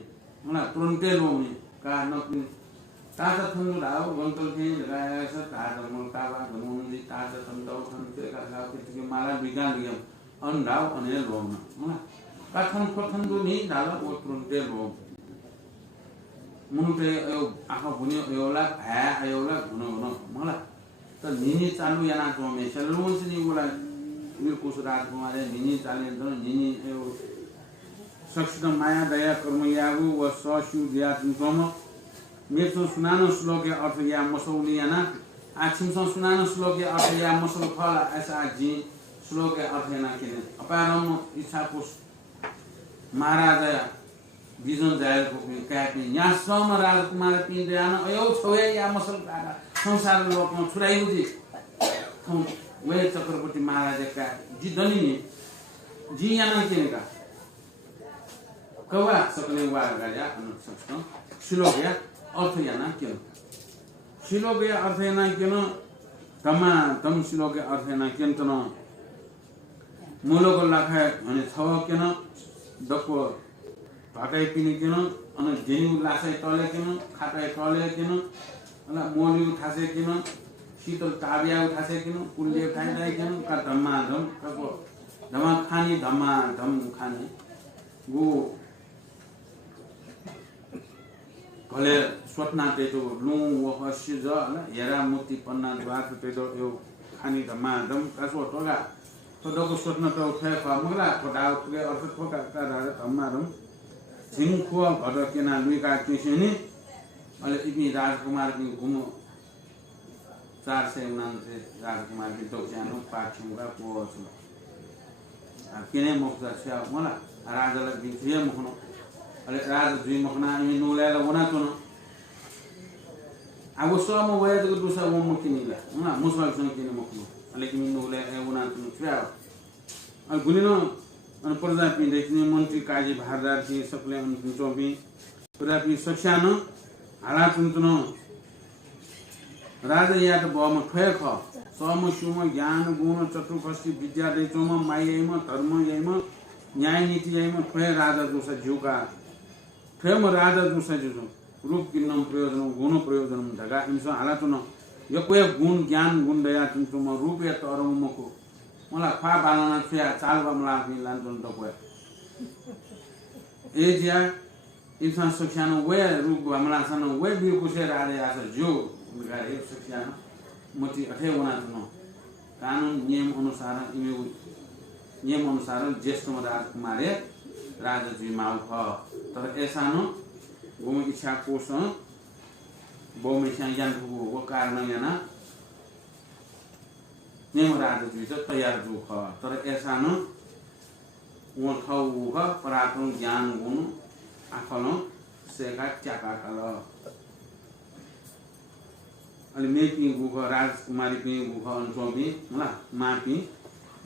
होला तुरन्ते लोउने का नपिन ताजा थन्नु दाउ गन्तल थे लगाएछ ताजा मुलकावा गमुन्दी ताजा थन्दौ थन्ते का गाउ के माला बिगान लियम अन दाउ अने लोम होला का थन्नु नि दाल ओ तुरन्ते लोम मुनुते आखा बुने एउटा भा एउटा घुन होला त निनी चालु याना तोमे सेलुन सिनी बोला निर्कोष राजकुमार निनी चाले त निनी सक्षित माया दया कर्म यागु व सशु दिया तुम मेसो सुनानो श्लोके अर्थ या मसौली याना आछिमसो सुनानो श्लोके अर्थ या मसौल फला ऐसा जी श्लोके अर्थ याना किने अपारम इच्छा पुष महाराजा बिजन जायको कापी यासम राजकुमार पिन्द्यान अयो छोए या मसल काका संसार लोकमा छुराइउजी वे चक्रवर्ती महाराजका जी दनिने जी याना किनेका कवा सकले वार गया अनुसक्ष श्लोकया अर्थ याना किन श्लोकया अर्थ याना किन तमा तम श्लोकया अर्थ याना किन तन मूलको लाखा भने छ किन दको भाटाइ पिने किन अनि जेनी लासै तले किन खाटाइ तले किन होला मोली उठासे किन शीतल ताबिया उठासे किन कुल्ले खाइदै किन का धम्मा धम कको धमा खानी धम्मा धम खानी गो भले स्वप्ना तेतो लुङ व सिज हैन हेरा मुक्ति पन्ना द्वार तेतो यो खानी धम्मा धम कासो टोगा तो दको स्वप्न त उठे फर्मुला फोटा उठे अर्थ ठोका का धम्मा धम झिङखो भडकेना लुइका किसिनी अहिले इबी राजकुमार की घुमो 499 राजकुमार की दोक्यानो पाछुगा पोछु किने मुक्ता छ मला राजालाई दिए मुखनो अहिले राजा दुई मुखना इमी नुलेला वना तुनो अब सोम वयदको दुसा वो मुकिनीला ना मुसवाल सँग किने मुखनो अहिले किमी नुले वना तुनो छ अनि गुलिनो अनि प्रजा पिँदै किने मन्त्री काजी भारदार थी सकले अनि चोबी प्रजा पि सक्षानो हाला तुनो राजा यात बम ठय ख सम सुम ज्ञान गुण चतुर्फसी विद्या दैचोम मायैम धर्म यैम न्याय नीति यैम ठय राजा दुसा जुका ठयम राजा दुसा जुजु रूप किन्नम प्रयोजन गुण प्रयोजन धगा इमस हाला तुनो यको गुण ज्ञान गुण दया तुम रूप या तरम मको मला फा बालना छया चाल बमला नि लान्तन त कोय ए ज्या इंसान सक्षानो वे रूप बमला सन वे बिउ कुसे राले आस जो गारे सक्षानो मति अठे वना तुनो कानुन नियम अनुसार इमे नियम अनुसार ज्येष्ठ राजकुमारे राजा जी माउ ख तर एसानो गोम इच्छा कोष बोमे संज्ञान को कारण याना नियम राजा जी त तयार जो ख तर एसानो वो खाउ ख पराक्रम ज्ञान गुण आखनो सेका च्याका कल अनि मेपी गुख राजकुमारी पि गुख अनसोबी होला मापी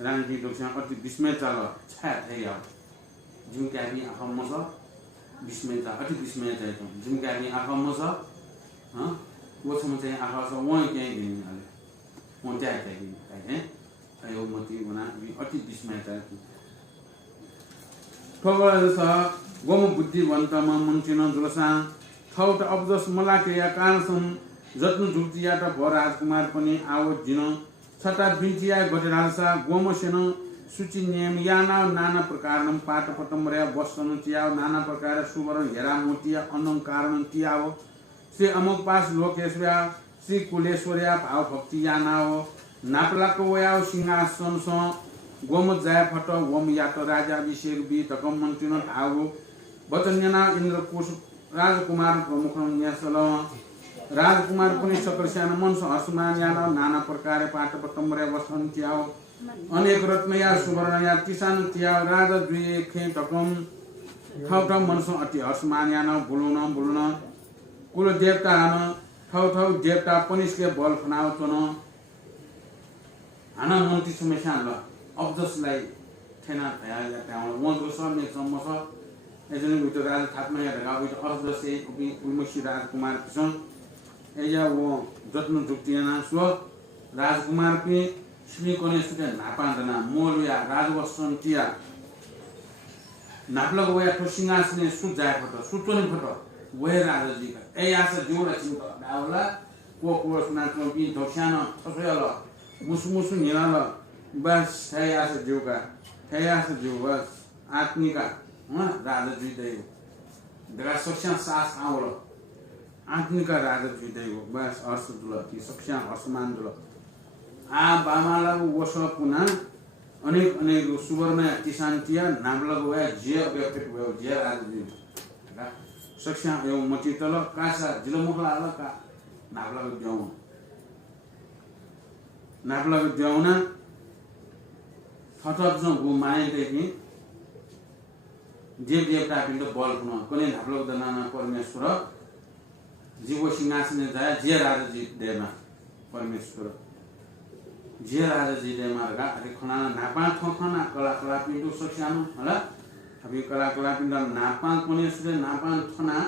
रानी दोक्सा अति विस्मय चल छा थैया जुमकाबी आफमस विस्मय चा अति विस्मय चाहिँ जुमकाबी आफमस ह वो सम चाहिँ आफस वय के दिन आले वो त्या चाहिँ है अयो मति गुना अति विस्मय चाहिँ ठगल छ गोम बुद्धिवन्तमा मुन्चिन जुलसा थौट अब्जस मलाके या कानसम जत्नु जुक्तिया त भ राजकुमार पनि आवत जिन छटा बिन्टिया गजरालसा गोमसेन सूची नियम याना नाना प्रकारनं पाठपटमर्या वस्तुन तियाव नाना प्रकार सुवर्ण हेरा मोतिया अलङ्कारण तियाव श्री अमुक पास लोकेश्वया श्री कुलेश्वरया भाव भक्ति यानाव नापलाको वयाव सिंहासन गोम जाय फट वम यात राजाभिषेक बी तकम मन्त्रिन धागो वचन्यना इन्द्र कुश राजकुमार प्रमुख न्यासल राजकुमार पनि सकलस्यान मनस हसमान याना नाना प्रकार पाठपटमर्या वस्तुन तियाव अनेक रत्नया सुवर्णया किसान तियाव राजा दुई खे तकम ठाउँ ठाउँ मनुष्य अति हर्षमान यान बोलुन कुल देवता हान ठाउँ देवता पनिसले बल खनाउ चन हाना मन्त्री समस्या ल अब जसलाई थेना भया या त्यहाँ वनको समय सम्म छ एजन उतो राजा थापमा या ढगा उतो अर्थ जसे उमसी राजकुमार किसन एजा वो जत्न जुक्तिना स्व राजकुमार पनि श्री कोने सुके नापान्दना मोलुया राजवस्त्रन तिया नापलको वया तो सिंहासने सुत जाय फट सुतोनि फट वे राजाजी का ए आसा जोरा चिन्त दावला को सुना तो बि दोस्यान असयल मुसमुसु निलाल बस है आसा जोका है आसा जो बस आत्मिका राजाजी दैव दगा सक्ष्या सास आवल आत्मिका राजाजी दैव बस अर्थ दुल ती सक्ष्या असमान दुल आ बामाला वस पुना अनेक सुवर्ण किसानतिया नामलग वया जे व्यक्ति वया जे राजजी सक्ष्या एवं मचितल कासा जिलमुखला आला का नापलग देउना थथप जो गु मानेदेखि देव देवता पिण्ड बल पुन कोने नापलग दनाना परमेश्वर जीव सिंहासन जाय जे राजाजी देमा परमेश्वर जे राजाजी देमा गा अरे खना नापा थखना कला पिण्ड सक्ष्यानु होला अभी कला पिण्ड नापा कोने सुरे नापा थना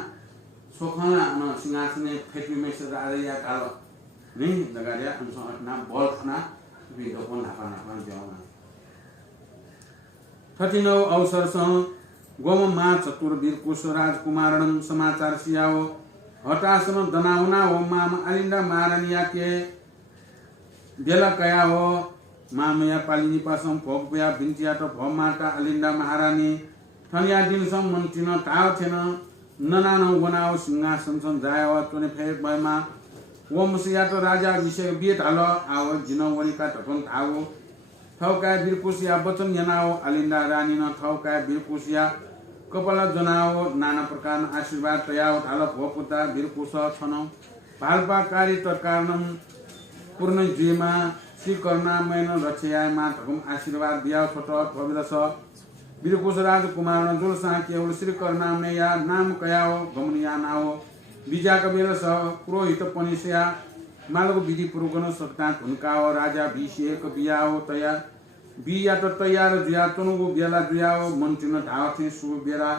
सोखना न सिंहासने फेटि मेस राजा काल नि लगारिया अनुसार नाम बल खना भी दोपन नापा देउना 39 अवसर गोम मा चतुर्वीर कुश राजकुमारणम समाचार सियाओ हटासन दनाउना हो माम अलिंदा मारनिया के बेला कया हो मामया पालिनी पासम भोगया बिन्चिया त भमाटा अलिंदा महारानी थनिया दिन सम मन्त्रिन ताव थिएन ननानो बनाओ सिंहासन सन जायो तने फेक भएमा वमसिया त राजा विषय बित हाल आव जिनवनिका तपन थागो थौका बिरकुसिया वचन यनाओ अलिंदा रानी न थौका बिरकुसिया कपला जनाओ नाना प्रकार आशीर्वाद तयाओ थाल भोपुता बिरकुस छन भालपा कार्य तकारणम पूर्ण जीमा श्री करुणा मैन रक्षयामा थकुम आशीर्वाद दियाओ छोट पवित्रस बिरकुस राजकुमार न जुल सा केवल श्री करुणा या नाम कयाओ गमनिया नाओ बीजा कबेल स पुरोहित पनिसया मालको विधि पूर्वक सत्ता हुनकाओ राजा भिषेक बियाओ तया बिया त तयार जुया तनुगु बेला जुयाओ मन्त्रिन ढाव थे सु बेला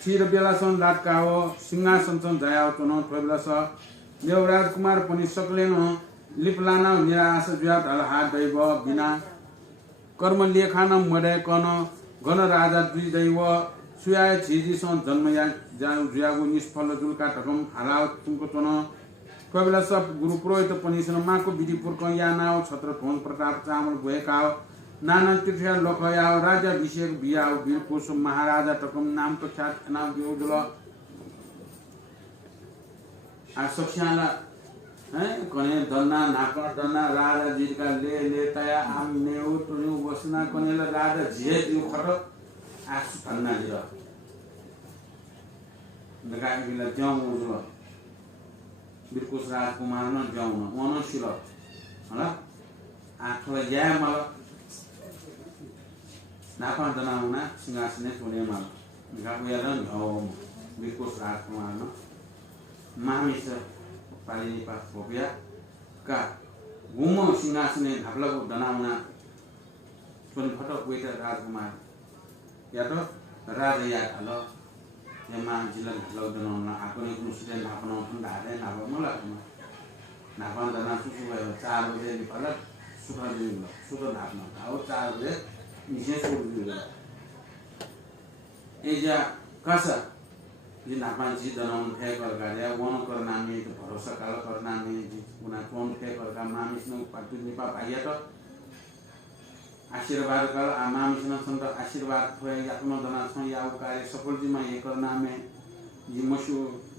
छिर बेला सन लाटकाओ सिंहासन सन जायाओ तनु थोबला स देव राजकुमार पनि सकलेन लिपलाना निराश जुया ढल हात दैव बिना कर्म लेखान मडे कन घन राजा दुई दैव सुयाय छिजी सन जन्मया जाउ जुयागु निष्फल जुलका ठकम हालाओ तुमको तन कबिला सब गुरु पुरोहित पनिसन माको विधि पूर्वक यानाओ छत्र फोन प्रताप चामल भएकाओ नाना तीर्थ लखयाओ राजा अभिषेक बियाओ वीरकुश महाराजा टकम नाम तो ख्यात नाम दिउजुल आ सख्याला है कने दन्ना नाका दन्ना राजा जिका ले तया आम नेउ तुनु बसना कनेला राजा जे दिउ खट आसु भन्ना दियो नगाइ बिला जाउजुल बिरकुश राजकुमार न जाउन मनसिल होला आठो यामल नापा दनाउना सिंहासने तुने माल गाबुयालन हो बिरकुश राजकुमार न मामिस पालिनी पास भोबिया का गुम सिंहासने ढापलको दनाउना तुन फटक वेट राजकुमार या तो राजा या हलो यमा जिल्ला ढापलको दनाउना आकोने कुसुले नापन धारे नाप मला नापन दना सुसु भयो 4 बजे निपल सुखा दिनु सुतो नाप्न आउ 4 बजे निसे सुरु दिनु एजा कसा जी नापन जी दनाउन फे करगाले वन करनामे भरोसा काल करनामे जी कुना कोन फे करगा मामिस न पाटु निपा भाइया त आशीर्वाद कर आमामिसन संत आशीर्वाद थोय यात्मा दना छ याउ कार्य सफल जिमा ये करना में जी मशु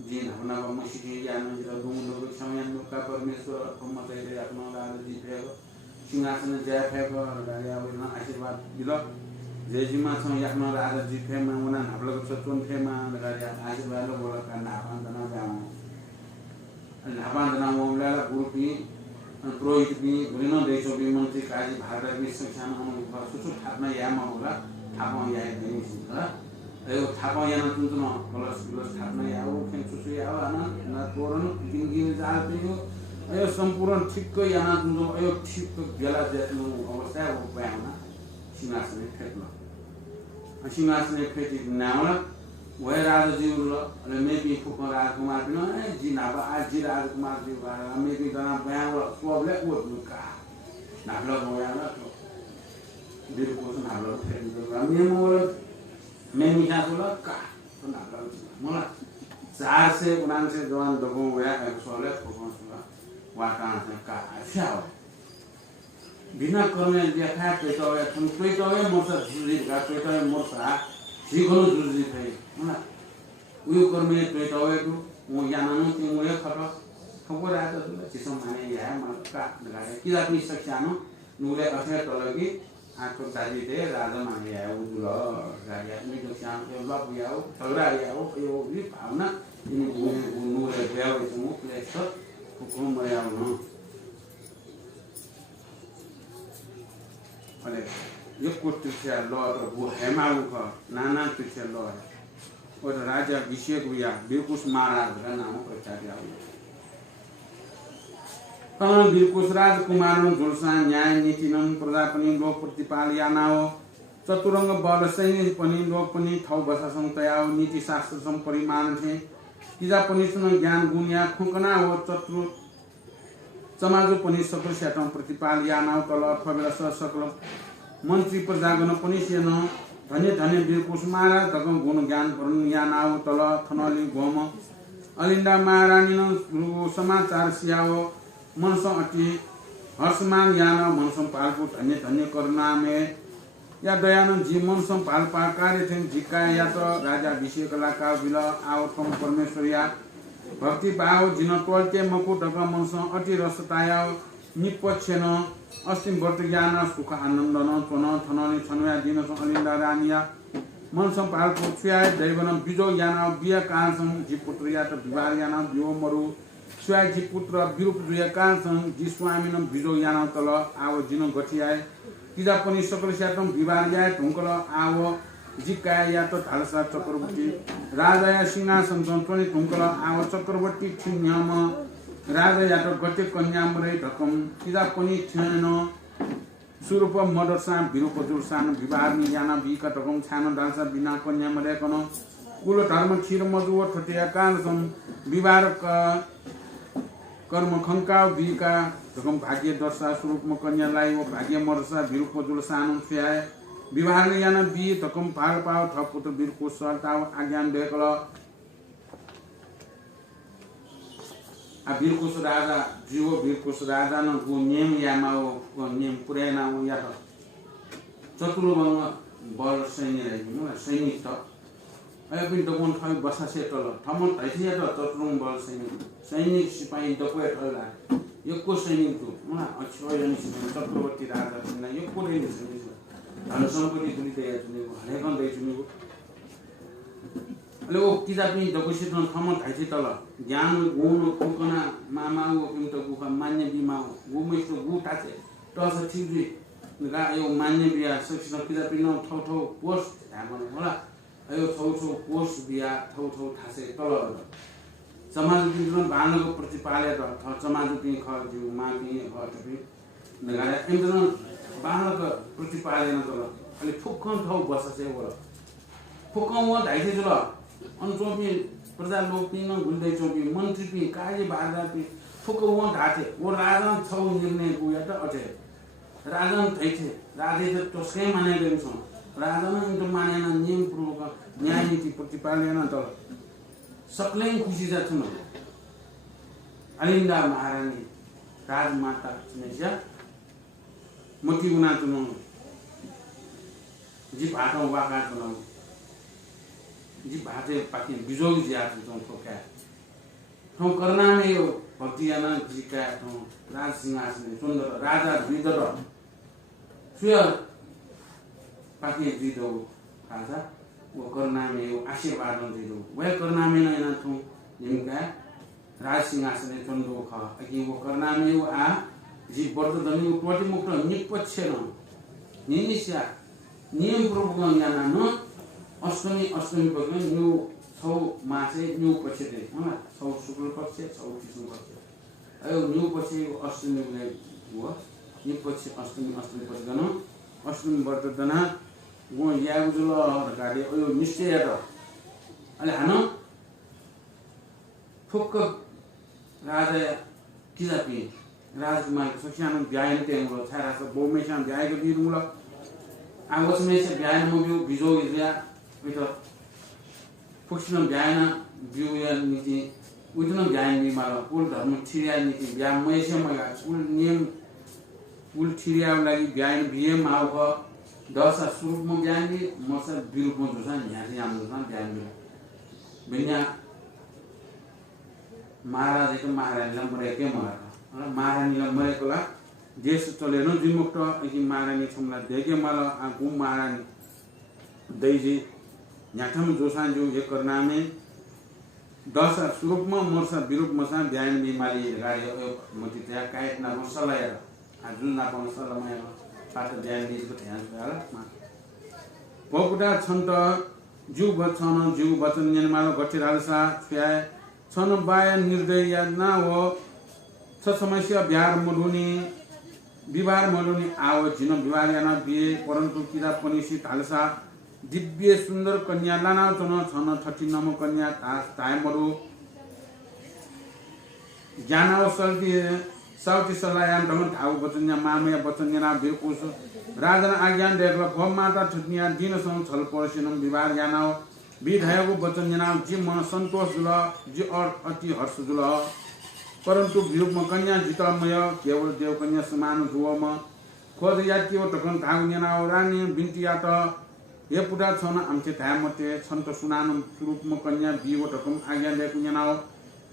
जी नवना मशि के ज्ञान जिरा गुण लोग समय का परमेश्वर हम तैले आत्मा दाल जी फेग सिंहासन जय फेग गाडी आउन आशीर्वाद दिल जय जिमा छ यात्मा राजा जी फे मा उना नभलको सत्वन फे मा गाडी आशीर्वाद बोला का नापान दना गाउँ नापान दना मोमला गुरुपी पुरोहित भी गुरिनो देशो भी मंत्री काजी भारत भी संख्या में हम सुसु थापना या मा होला थापा या देनी छ अयो थापा या न तुन प्लस प्लस थापना या हो खेन सुसु या हो न तोरन दिनगी जाल पियो अयो सम्पूर्ण ठिक्क या न तुन अयो ठिक्क बेला जेतनु अवस्था हो पाउन सिंहासन फेक्न सिंहासन फेति नाउला वह राजा जी उल मे भी फुक राजकुमार बिनो जी नाबा आज जी राजकुमार जी बारा मे भी दना बयान स्वले वो दुका नाबला मोया ना तो बिर को नाबला फेरि दो मे मोल मे मिठा बोला का तो नाबला मोला 479 जवान दगो वया स्वले फुक सुला वाका का आछाओ बिना कर्म देखा तो तुम कोई तो मोसा जुली का तो मोसा जिगोनो जुली भई होला उयो कर्मे पेटवेको म यानानो तिमुले खट खबर आएको छ चिसो माने या मका लगाए कि जाति सक्षानो नुले अथे तलगी आको दादी दे राजा माने या उजुल गाडिया नि जो श्याम के लप याओ झगडा याओ यो वि भावना नि नुले ब्याउ छ मु प्लेस हुकुम याओ न अले यो कोट छ ल त बु हेमाउ ख नाना छ ल और राजा अभिषेक हुआ बिरकुश महाराज का नाम प्रचार हुआ बिरकुश राजकुमार झुलसा न्याय नीति प्रजा पनि लोक प्रतिपाल यानाओ चतुरंग बल सैनिक पनि लोक पनि थौ बसासं तयाओ नीति शास्त्र सम परिमाण थे किजा पनि सुन ज्ञान गुण या खुकना हो चतुर समाजो पनि सकल सेटम प्रतिपाल यानाओ तल अथवा सकल मन्त्री प्रजागण पनि सेन धन्य धन्य बिरकुश महाराज दगम गुण ज्ञान भरुन यानाओ तल थनली गोम अलिंदा महारानी न समाचार सियाओ मनसो अति हर्षमान यान मनसो पालको धन्य धन्य करुणा में या दयानंद जी मनसो पाल पाल कार्य थे जिका या तो राजा अभिषेक का बिल आओ तम परमेश्वर या भक्ति पाओ जिन टोलते मकु दग मनसो अति रसतायाओ निपक्षेन अस्तिम वर्त ज्ञान सुख आनंद न चोन थननि छनया दिन अलिंदा रानिया मन संपाल पुछ्याय दैवन बिजो ज्ञान बिया कांसं जी पुत्र या त विवाह ज्ञान बियो मरु स्वाय जी पुत्र विरूप बिया कांसं जी स्वामीन बिजो ज्ञान तल आव जिन गठियाय किजा पनि सकल स्यातम विवाह जाय ढुंकल आव जिकाय या त धालसा चक्रवर्ती राजा या सिंहासन पनि ढुंकल आव चक्रवर्ती छिन्यम राजा या त गते कन्या मरे ढकम किजा पनि थिएन स्वरूप मदरसा विरूप जुलसान विवाह ज्ञान बिका ढकम छान डालसा बिना कन्या मरे कन कुल धर्म क्षीर मजुव ठटिया कालसम विवाह कर्म खंका बिका ढकम भाग्य दशा स्वरूप कन्यालाई भाग्य मदरसा विरूप जुलसान फ्याय विवाह ज्ञान बि ढकम पाल पाव थपुत्र वीरको सरताव आज्ञान देखल बिरकुश राजा जीव बिरकुश राजा न गो नेम यामा ओ नेम पुरेना ओ या चतुर्भंग बल सैनिक त अय पनि दगोन खै बसा सेटल थमन थैथिया त चतुर्भंग बल सैनिक सिपाही दपय थला यको सैनिक तो न अछोयन चक्रवर्ती राजा न यको रेन सैनिक धन सम्पत्ति दुली तया जुने हरेकन दै जुने अले ओ किजा पनि दगोसित न थमन थैथि तल ज्ञान गुण कुकना मामा ओ पिम त गुखा मान्य बिमा गुमेस तो गु ताचे तस थिजु गा यो मान्य बिया सकिस किजा पनि थौ थौ पोस्ट हाम्रो होला अयो थौ थौ पोस्ट बिया थौ थौ थासे तल समाज बिन बानको प्रतिपाले त समाज बिन ख जु मापि हटपि नगारा एमजन बानको प्रतिपाले न तल अलि फुक्कन थौ बससे होला फुक्कन व धाइथे जुल अनचोपी प्रजा लोक पिन गुल्दै चोपी मन्त्री पि कार्य बाजा पि फुक्कन व धाथे ओ राजा छौ निर्णय गुया त अथे राजा थैथे राजे त तस्कै माने गइन्छ राजा न त मानेन नियम पूर्वक न्याय नीति प्रतिपालन त सकलै खुसी जाछन् अलिंदा महारानी राजमाता छिनेजा मति गुना तुनु जी भाटो वाका चुनाव जी भाटे पाके बिजोग जी आते तो ठोका ठौ करना में यो भक्तियाना जी का ठौ राज सिंहासन सुंदर राजा विदर सुय पाके जी दो राजा वो करना में यो आशीर्वाद दे दो वह करना में ना ठौ जिनका राज सिंहासन चंदो खा कि वो करना में यो आ जी बर्द दमी टोटी मुक्त निपछे न निनिस्या नियम पूर्वक ज्ञान न अष्टमी पक्ष न्यू छौ मासे न्यू पक्ष दे हैन छौ शुक्ल पक्ष छौ कृष्ण पक्ष अयो न्यू पक्ष अष्टमी ले हो नि पक्ष अष्टमी पक्ष गन अष्टमी व्रत दना वो या जुल गाडी अयो निश्चय त अले हानो फुक्क राजा किजापी राजकुमार सख्यानो ब्यायन तेंगलो छारा सब बोमेशा ब्याय को दिरुला आगोस में से ब्यायन मो बिजो इया वितो फुक्सिनो ब्यायन बिउ या नीति उदिनो ब्यायन बि मारो कुल धर्म छिरिया नीति ब्या मैसे मगा कुल नियम कुल छिरिया लागि ब्यायन बिए माउ ख 10 स्वरूप म ब्यायन बि मस बिरूप म जुसा यहाँ चाहिँ हाम्रो सन ब्यायन बि बिन्या महाराज को महारानीलाई मरेकै मगर महारानीलाई मरेकोला देश चलेन जिमुक्त कि महारानी छमला देखे मला आगु महारानी दैजी न्याठम जोसान जो ये करना में 10 स्वरूप में मोर्सा विरूप मसा ब्यायन बिमारी गाडी मति त्या कायत ना मसलायर आजु ना मसला म पात ब्यायन दिको ध्यान गरा पोकुटा छन्त जीव बचन जीव वचन निर्माण गटिरालसा छ्याय छन बाय निर्दय या ना हो छ समस्या ब्यार मडुनी विवाह मडुनी आव जिन विवाह याना बिए परन्तु किरा पनिसी थालसा दिव्य सुन्दर कन्या लाना चन छन 39 नम कन्या ताय मरु ज्ञानाव सल्ती साउती सलायान दम धाउ बचन्या मामया बचन्या बिरकुस राजन आज्ञान देखल भम माता छुट्निया दिन सं छल परसिनम विवाह यानाव विधायको बचन्या जी मन सन्तोष जुल जी अति हर्ष जुल परन्तु विरूपमा कन्या जितमय केवल देव कन्या समान जुवम खोज याति तकन धाउ नेनाव रानी बिन्तिया त हे पुटा छन आमचे धामते छन्त सुनान स्वरूपमा कन्या बिव तकन आज्ञा देको नेनाव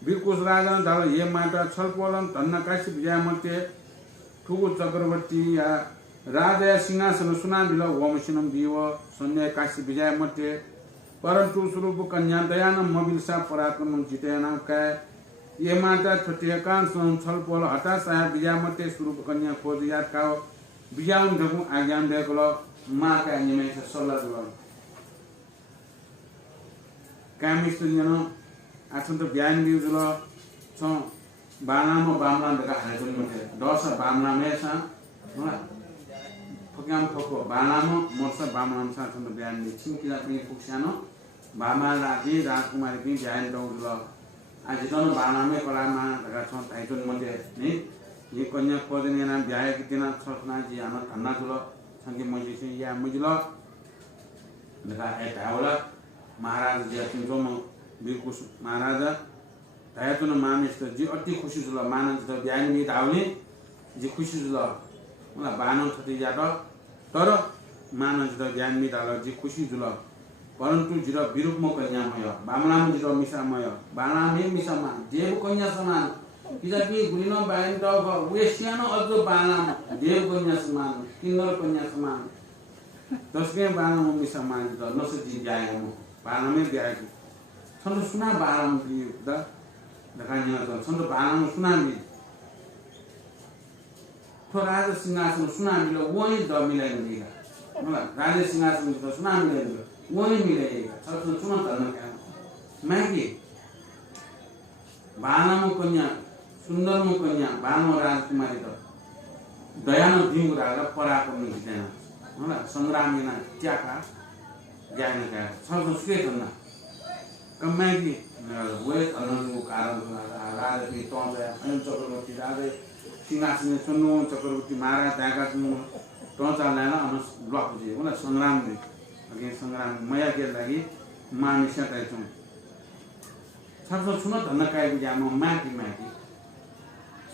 बिरकुस राजा दाल हे माता छलपोलन धन्न काशी विजयमते ठुगु चक्रवर्ती या राजा सिंहासन सुना बिल वमसिनम बिव सन्या काशी विजयमते परन्तु स्वरूप कन्या दयानम मबिलसा पराक्रम जितेना का ये माता छटियकान छलपोल हटा साया विजयमते स्वरूप कन्या खोज याद का विजयन ढगु आज्ञान देखलो मा का निमे सल्लाह दुल कामिस्तुन्यन आछन त ब्यान बिउजुल छ बानामा बामना दका हाइजन मते 10 बामना मेसा होला फक्याम फको बानामा मोर्सा बामना सा छन त ब्यान नि छिमकिला पनि फुक्सानो बामा राजी राजकुमारी पनि ब्यान दउजुल आज जन बानामे कलामा दका छ हाइजन मते नि ये कन्या खोजने ना ब्याह कितना छसना जी आना धन्ना जुल संगे मजी से या मुजुल दका ए धावला महाराज जी तिम्रो म बिरकुस महाराजा धायतुन मामेस्त जी अति खुशी जुल मानन त ब्यान नि धावले जी खुशी जुल मला बानो छति जात तर मानन त ब्यान नि धाल जी खुशी जुल परन्तु जिर विरूपम कन्यामय बामलाम जिर मिसामय बाणामे मिसामा देव कन्या समान किजापि गुलिनो बायन त वेस्यानो अझ बाणाम देव कन्या समान किन्नर कन्या समान दसके बाणाम मिसामान त नसति ब्यायम बाणामे ब्यायकी छन्द सुना बाणाम दियो द दकान्या त छन्द बाणाम सुना मि थो राजा सिंहासन सुना मिल वही द मिलाइन दिला मलाई राजा सिंहासन त सुना मिलाइन वही मिलाइएगा छन्द सुना त न का मागी बाणाम कन्या सुन्दर म कन्या बानो राजकुमारी त दयान दिउ राजा पराक्रम जितेन होला संग्रामीना त्याका ज्ञान का छन्द सुके भन्ना कमागी वे अननु कारण राजा पनि तोंजा अनि चक्रवर्ती राजा सिंहासन सुन्नु चक्रवर्ती महाराज दागा तुम तोंजा लाना अनस ब्लक जे होला संग्राम दे अगे संग्राम मया के लागि मानिसा ताइछु छन्द सुन धन्न काय बिजाम माथि माथि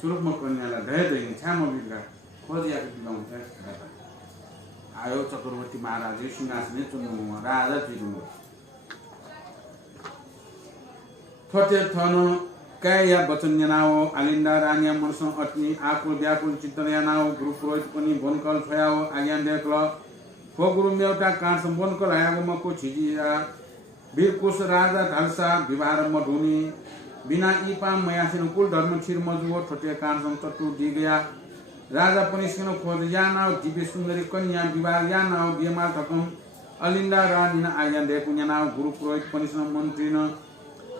स्वरूप म कन्यालाई धैर्य दैन छाम बिगा खोजिया बिगाउँ आयो चक्रवर्ती महाराज सिंहासने चुन्नु राजा जिर्नु थोटे थनो काया वचन जनाओ आलिन्दा रानिया मनसो अट्नी आकुल व्याकुल चित्त यानाओ गुरु पुरोहित पनि बनकल छोयाओ आज्ञा देखल फो गुरु मेउटा काँस बनकल आएको मको छिजिया वीरकुश राजा ढल्सा विवाह मधुनी बिना इपा मयासिन कुल धर्म छिर मजुओ ठोटे काँसम चट्टु दी गया राजा पनि सिनो खोज यानाओ दिव्य सुन्दरी कन्या विवाह यानाओ बियमाल थकम अलिन्दा रानीना आज्ञा देखु यानाओ गुरु पुरोहित पनि सन मन्त्री न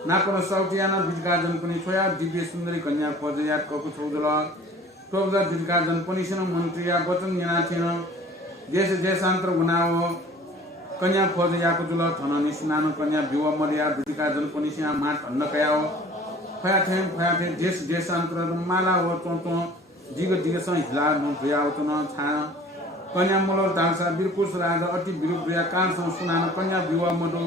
नाकोन सौटियाना बिजगाजन पनि छोया दिव्य सुन्दरी कन्या खोज याद कको छौदल टोबदा बिजगाजन पनि सन मन्त्री या वचन याना थिएन देश देशान्तर गुनाओ कन्या खोज याको जुल थन निस्नानो कन्या बिवा मरिया बिजगाजन पनि सिया माट हन्न कयाओ फयाथे देश देशान्तर माला हो चोचो जिग जिगसँग हिला न भयाओ त न छा कन्या मलर दालसा बिरकुश राजा अति विरुद्ध या कानसँग सुनानो कन्या बिवा मडो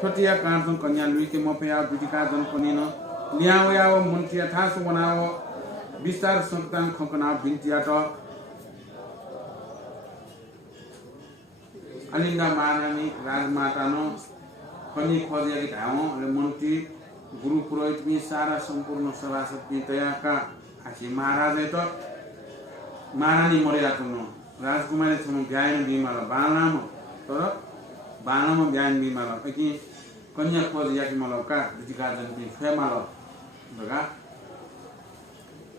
छोटिया काँसो कन्या लुइके मफया बिटिका जन पनि न ल्याओ याओ मन्त्रिया थास बनाओ विस्तार संतान खकना बिन्तिया त अलिन्दा महारानी राजमाता न कन्या खोजेकी धाओ अले मन्त्री गुरु पुरोहित पनि सारा सम्पूर्ण सभासद पनि तयाका आखि महाराज त महारानी मरेका तुनो राजकुमारी छम गायन बिमार बालाम तर बालाम गायन बिमार कि कन्या खोज याकी मलका बिटिका जन पनि फेमाल बगा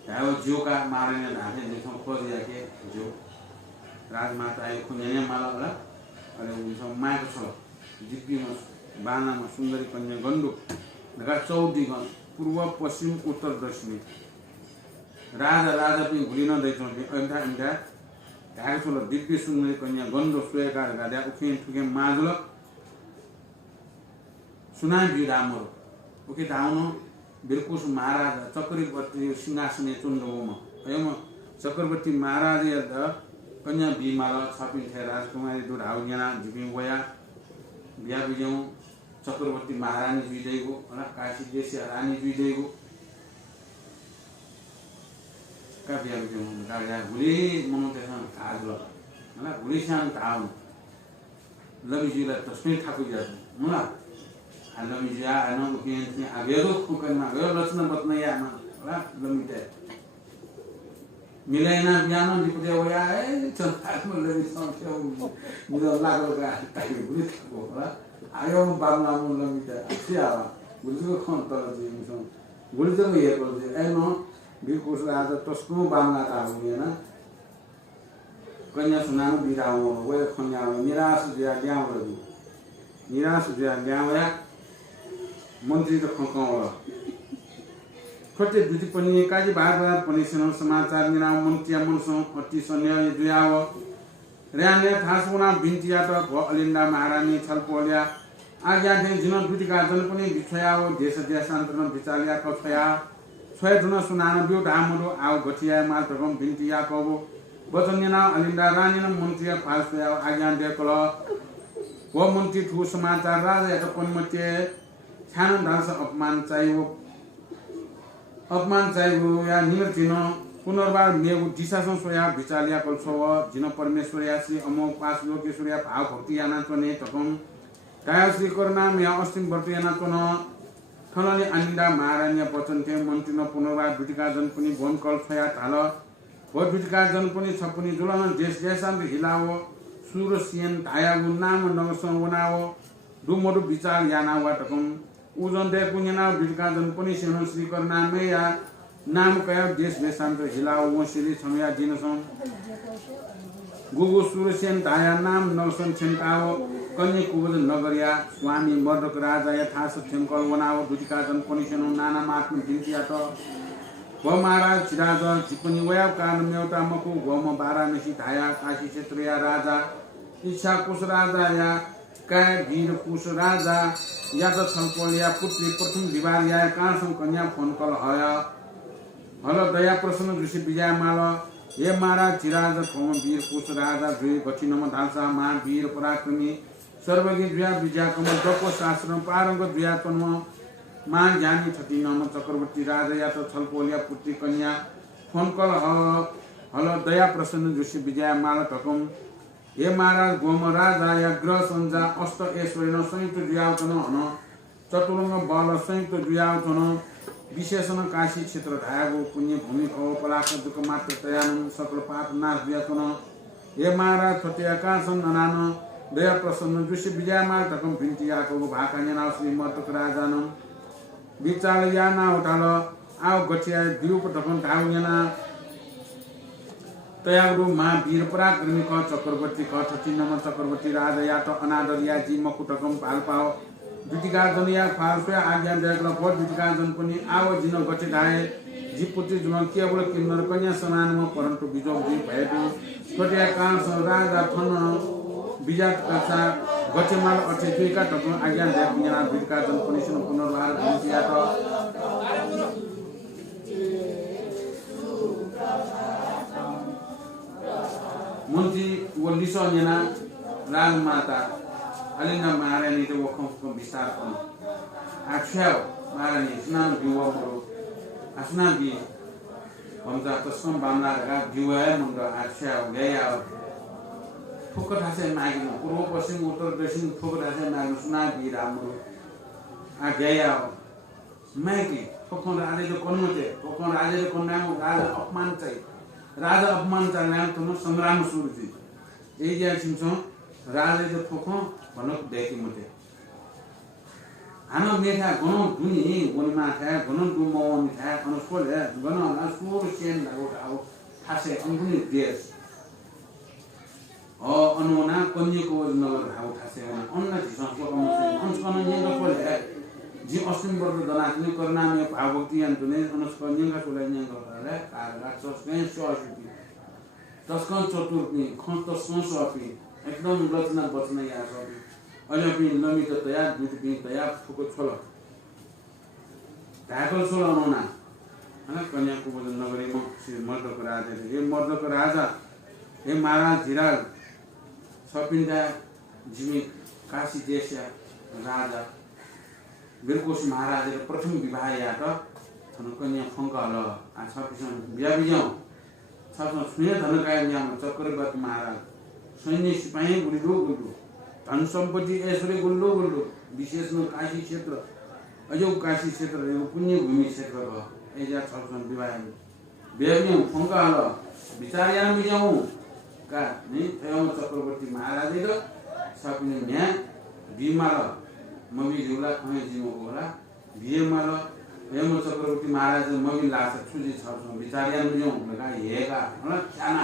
हाउ जोका मारने धाने देखौ खोज याके जो राजमाता आयो कुन्या माल अरे उनसो माको छ दिव्यमा बानामा सुन्दरी कन्या गण्डु ढका 14 दिगन पूर्व पश्चिम उत्तर दक्षिण राजा पनि भुलिन दैछौ अन्धा ढाका छोल दिव्य सुन्दरी कन्या गण्डु सोएकार गाड्या उखेन ठुके माजल सुनाइ बिरामरो उके धाउनो बिरकुश महाराज चक्रवर्ती सिंहासने चुन्डोमा अयम चक्रवर्ती महाराज यद कन्या बिमाल छपिन थे राजकुमारी दुर हाउजना जिपि वया बिया बिजौ चक्रवर्ती महारानी जुइदैगो होला काशी देश रानी जुइदैगो का बिया बिजौ गागा भुली मनुतेसन काजल होला भुली सान ताउ लबिजिला तस्मै थाकु जात होला लमिजिया अन उकेन आगेरो कुकनमा गयो लक्षण बत्नया होला लमिते मिलेना बियानो दिपदे वया चलताको लबि संख्या मिलो लागो गा ताइ बुझि थको होला आयो बाबला मु लमिते छिया बुझिको खन तर दिसौ बुझिको हेको जे एनो बिरकुश राजा तस्को बांगा ता हुनेना कन्या सुनानो बिराओ वय खन्या निराश ज्या ग्याउ रदि निराश ज्या ग्याउया मन्त्री त खकौ खोटे दुति पनि काजी बार पनि सुन समाचार निना मन्त्रिया मनसो अति सन्याय दुयाव र्याने थासुना बिन्तिया त भ अलिन्दा महारानी छलपोल्या आज्ञा थे जिन दुतिका जन पनि बिछयाव देश देशान्तरमा बिचालिया कछया छय जुन सुनान बिउ धामरो आउ गठिया माल तगम बिन्तिया कबो वचन निना अलिन्दा रानी न मन्त्रिया फासया आज्ञा देखल व मन्त्री ठु समाचार राजा त पन्मते छान दास अपमान चाहियो या निर्जिन पुनर्बार मेगु दिशासन सोया विचालिया कल्छव जिन परमेश्वर या श्री अमोघ पास लोकेश्वर या भाव भक्ति याना तने तकम काया श्री करुणा मेया अस्तिम भक्ति याना तन थनले अनिन्दा महारानी वचन थे मन्त्री न पुनर्बार बिटिका जन पनि भन कल छया थाल व बिटिका जन पनि छपुनी जुलन देश देशान्त हिलाओ सुर सियन धायागु नाम नगसं वनाओ दुमडु विचार याना वा तकम उजन दे पुन्यना बिटका जन पनि सेनो श्री करना मे या नाम कया देश देशान्त हिलाओ वसिली छमया जिनसं गुगु सुरसेन दाया नाम नलसन छेनकाओ कन्या कुबज नगरिया स्वामी मर्दक राजा या थास छेनकल वनाओ दुतिका जन पनि सेनो नाना मात्म दिन्तिया त व महाराज चिराज जिपनि वया कारण मेउटा मकु गम वाराणसी धाया काशी क्षेत्र या राजा इच्छा कुश राजा या काय वीर कुश राजा या त छलपोल या पुत्री प्रथम विवाह या काँसम कन्या फोन कल हय हल दया प्रसन्न ऋषि विजय माल हे महाराज चिराज कम वीर कुश राजा दुई गठिनमा धाल्सा मा वीर पराक्रमी सर्वज्ञ द्वया विजय कम दको शास्त्र पारंग द्वया तन्म मा ज्ञानी छति नम चक्रवर्ती राजा या त छलपोल या पुत्री कन्या फोन कल हल दया प्रसन्न ऋषि विजय माल ठकम हे महाराज गोम राजा या ग्रह संजा अष्ट ऐश्वर्य संयुक्त जुयावचन हन चतुरंग बल संयुक्त जुयावचन विशेषण काशी क्षेत्र धायागो पुण्य भूमि खो पलाख दुख मात्र तयान सकल पाप नाश दियाचन हे महाराज छोटे आकाशन अनान दया प्रसन्न दृश्य विजयमाल तकम भिन्ति आको भाका नेना श्री मर्तक राजान विचार या ना उठाल आओ गठिया विरूप तकम ढाउ नेना तयागु मा वीर पराक्रमी क चक्रवर्ती क 36 नम्बर चक्रवर्ती राजा या त अनादर या जी मकुटकम पाल पाओ दुटिका जन या फालफे आज्ञा देगला भोट दुटिका जन पनि आव जिन गठे धाए जीपुति जुन केवल किन्नर कन्या समान परन्तु बिजोग जी भएदु छोटिया कान राजा थन बिजात कसा गठेमाल अठे दुईका टकु आज्ञा देगला दुटिका जन पनि सुन पुनर्वार भनिया त मन्त्री वो लिसो नेना राजमाता अलिना महारानी तो वखम विस्तार पनि आख्याव महारानी स्नान बिवरो स्नान बि हमजा तस्म बामला गा बिवय मंग आख्याव गया फुकट हासे मागिन पूर्व पश्चिम उत्तर दक्षिण फुकट हासे मागिन स्नान बि राम्रो आ गया मागी फुकन राजे तो कोनमते फुकन राजे को नाम राजा अपमान चाहिँ राजा अपमान चालनाम तुम संग्राम सुरुजी ए ज्या छिमछो राजा जो फोखो भनक देखि मते हानो मेठा गनो दुनी वनमा था गनो दुमो था अनुस्कोल है गनो ना सुर सेन लागो आउ थासे अंगुनी देश अ अनुना कन्यको नगर हाउ थासे अन्न झिसको कमसे अंशकन नेगो कोल है जी अस्तिम वर्ग दनाथनि करनामे भावभक्ति अन्तने अनुस्क नेंगा सुलाई नेंगा रे कारगा चस्केन सोसुपि तस्कन चतुर्पी खन्त सोसुपि एकदम रचना बचना या सबै अहिले पनि लमित तया दुटपि तया फुको छोल धाकल छोल अनुना हैन कन्याको बजन नगरीमा श्री मर्दको राजा हे मर्दको राजा हे महाराज झिराल सपिन्दा जिमी काशी देश राजा बिरकोश महाराज प्रथम विवाह या त थन कन्या फंकल आ छपिसन बिया बिजौ छपन स्नेह धनकाय न्याम चक्रवर्ती महाराज सैन्य सिपाही गुल्लु गुल्लु धन सम्पत्ति ऐश्वर्य गुल्लु गुल्लु विशेष न काशी क्षेत्र अजो काशी क्षेत्र यो पुण्य भूमि क्षेत्र भ एजा छपन विवाह बेबिजौ फंकल विचार या बिजौ का नि थयो चक्रवर्ती महाराज द सपिन न्या बिमाल ममी जुला खमे जिमो होला बिएमाल हेम चक्रवर्ती महाराज ममी लाछ छुजी छ विचारिया मियौ लगा हेगा होला खाना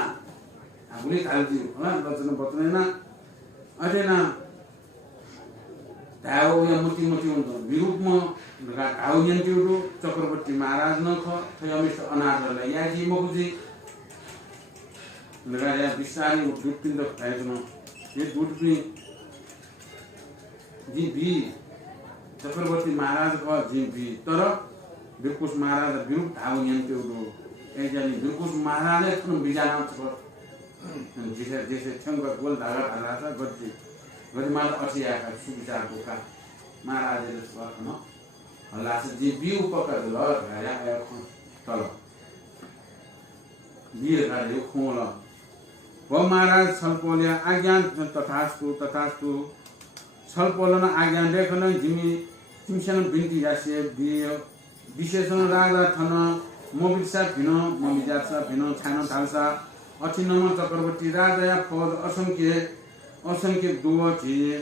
आफुले खालजी होला बचन बचनेना अटेना ताओ या मुति मुति हुन्छ विरूपमा लगा ताओ यन्तिउ चक्रवर्ती महाराज न ख थयमिस अनादरलाई या जिमोजी लगा या विस्तारी दुटपिन त खाइजन ये दुटपिन जी भी चक्रवर्ती महाराज का जी भी तर बिरकुश महाराज विरूप धाउ यन्ते उडो एजानी बिरकुश महाराज थन बिजाना छ जिसे जिसे छंग गोल धागा धागा छ गति गतिमाल असियाका सुविचारको का महाराजले स्वखन हल्लास जी भी उपकर ल या तल वीर गाले खोल व महाराज छलपोल्या आज्ञा तथास्तु छलपोलन आज्ञा देखन जिमी तिमसन बिन्ती जासे विशेषण राजा थन मोबिसा भिनो मोबिजासा भिनो छानो थालसा अठिनमा चक्रवर्ती राजा फौज असंख्य दुव थिए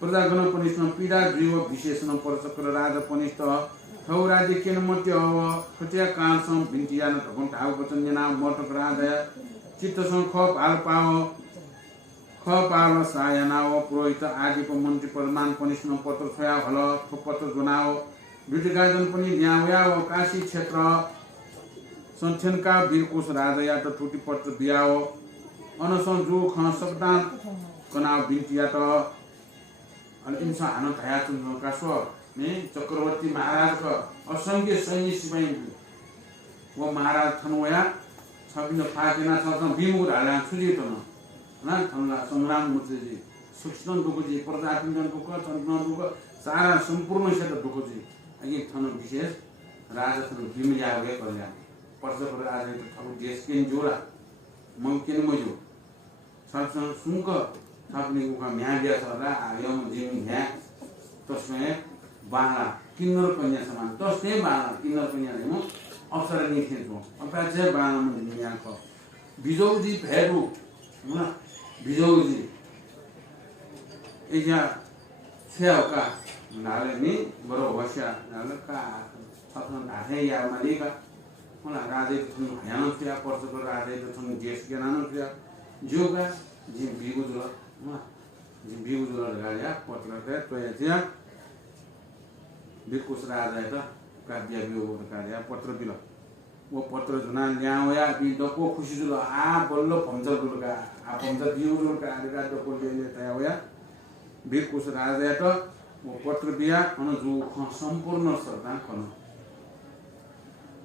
प्रजागण पनिष्ठ पीडा जीव विशेषण परचक्र राजा पनिष्ठ थौ राज्य केन मत्य अव खटिया कानसम बिन्तिया न ढकन ठाउ वचन नेना मर्तक राजा चित्तसं खप हाल पाओ खपाल सायनाव पुरोहित आदिको मन्त्री प्रधान पनिष्ठ पत्र छया हल पत्र जुनाओ विधिगाजन पनि न्यायाव काशी क्षेत्र संथेनका वीरकोश राजा या त टुटी पत्र बियाओ अनसन जो ख सप्तान कनाव बिन्तिया त अलिमसा हान थाया चुन कासो ने चक्रवर्ती महाराज का असंख्य सैन्य सिपाही वो महाराज थनवया छबिन फाकेना छ बिमुर हाला छुजी त न थनला संग्राम मुचेजी सुक्षन दुखजी प्रजातिन दुख चन्द्रन दुख सारा सम्पूर्ण क्षेत्र दुखजी अघि थन विशेष राजा थन बिमिया गए कल्या पर्सपर राजा त थब देश केन जोरा म केन मजो सरसँग सुङ्क थप्ने उखा म्याबिया छला यम जिम ह्या तस्मै बाला किन्नर कन्या समान तस्मै बाला किन्नर कन्या हेमो अप्सरा नि खेल्छौ अपाचे बाला मन्दिर यहाँ ख बिजौजी भेरु न बिजौजी एजा छ्याउका नाले नि बरो वस्या नाले का थप्न धाथे या मालिका मलाई राजे थुन हयान थिया पर्सको राजे थुन जेस केनान थिया जोगा जिम बिगु जुल न जिम बिगु जुल गाया पत्र ते तोया थिया बिकुस राजा त काव्य बिगु कार्य पत्र बिल वो पत्र जुना ल्याया बि दको खुशी जुल आ बल्ल भन्छ गुलका आ भन्छ बिगु जुल कार्य दको ले तया बिकुस राजा त वो पत्र बिया अन जु सम्पूर्ण श्रद्धा खन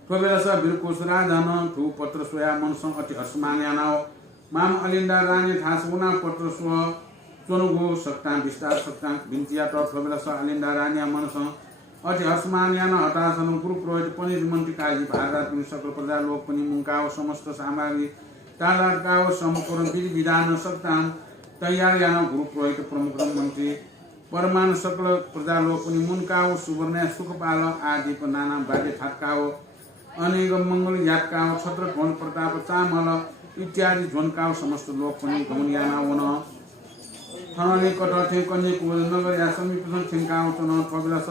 Pabelasa birkusra dana tu patra soya mansong ati asmanya nao mam alinda rani thasuna patra so chonugo saktan bistar saktan bintia to pabelasa alinda rani mansong ati asmanya na hatasan guru prohit pani manti kaji bharat puni sakal praja lok pani mungkao samasta samagri talar kao sampurna विधि विधान saktan तैयार याना guru prohit pramukh mantri Parman सकल प्रजा लोक पनि मुनकाओ सुवर्ण सुखपाल आदि को नाना बाजे ठाटकाओ अनेक मंगल यातकाओ छत्र ध्वन प्रताप चामल इत्यादि ध्वनकाओ समस्त लोक पनि गमनियाना वन थनले कटथे कन्या कुल नगर या समीप छिनकाओ चन पबिलस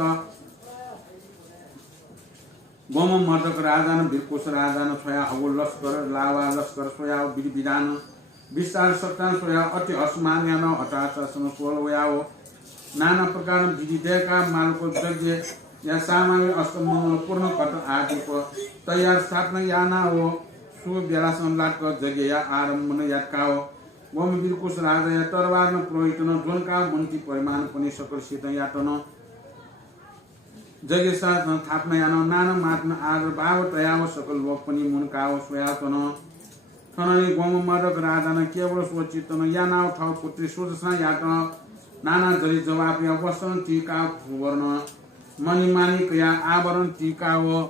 गोम मर्दक राजान वीरकोश राजान छया हवल लस्कर लावा लस्कर सोया विधि विधान विस्तार सत्तान सोया अति अस्मान्यान हटाचासन सोल वयाओ नाना प्रकार विधि देका मालको यज्ञ या सामान्य अष्टमंगल पूर्ण कट आदि को तैयार स्थापना याना हो सु बेला संलाट को यज्ञ या आरंभन यातकाओ गोम वीरकुश राजा या तरवार न पुरोहितन जोनका मन्त्री परिमाण पनि सकल सित यातन यज्ञ साथ स्थापना याना नाना मात्न आदर भाव तयाव सकल लोक पनि मुनकाओ स्वयातन थनले गोम मदक राजा न केवल स्वचितन यानाव ठाउ पुत्री सुदसा यातन नाना जरी जवाब या वसन टीका वर्ण मणिमाणिक या आवरण टीका व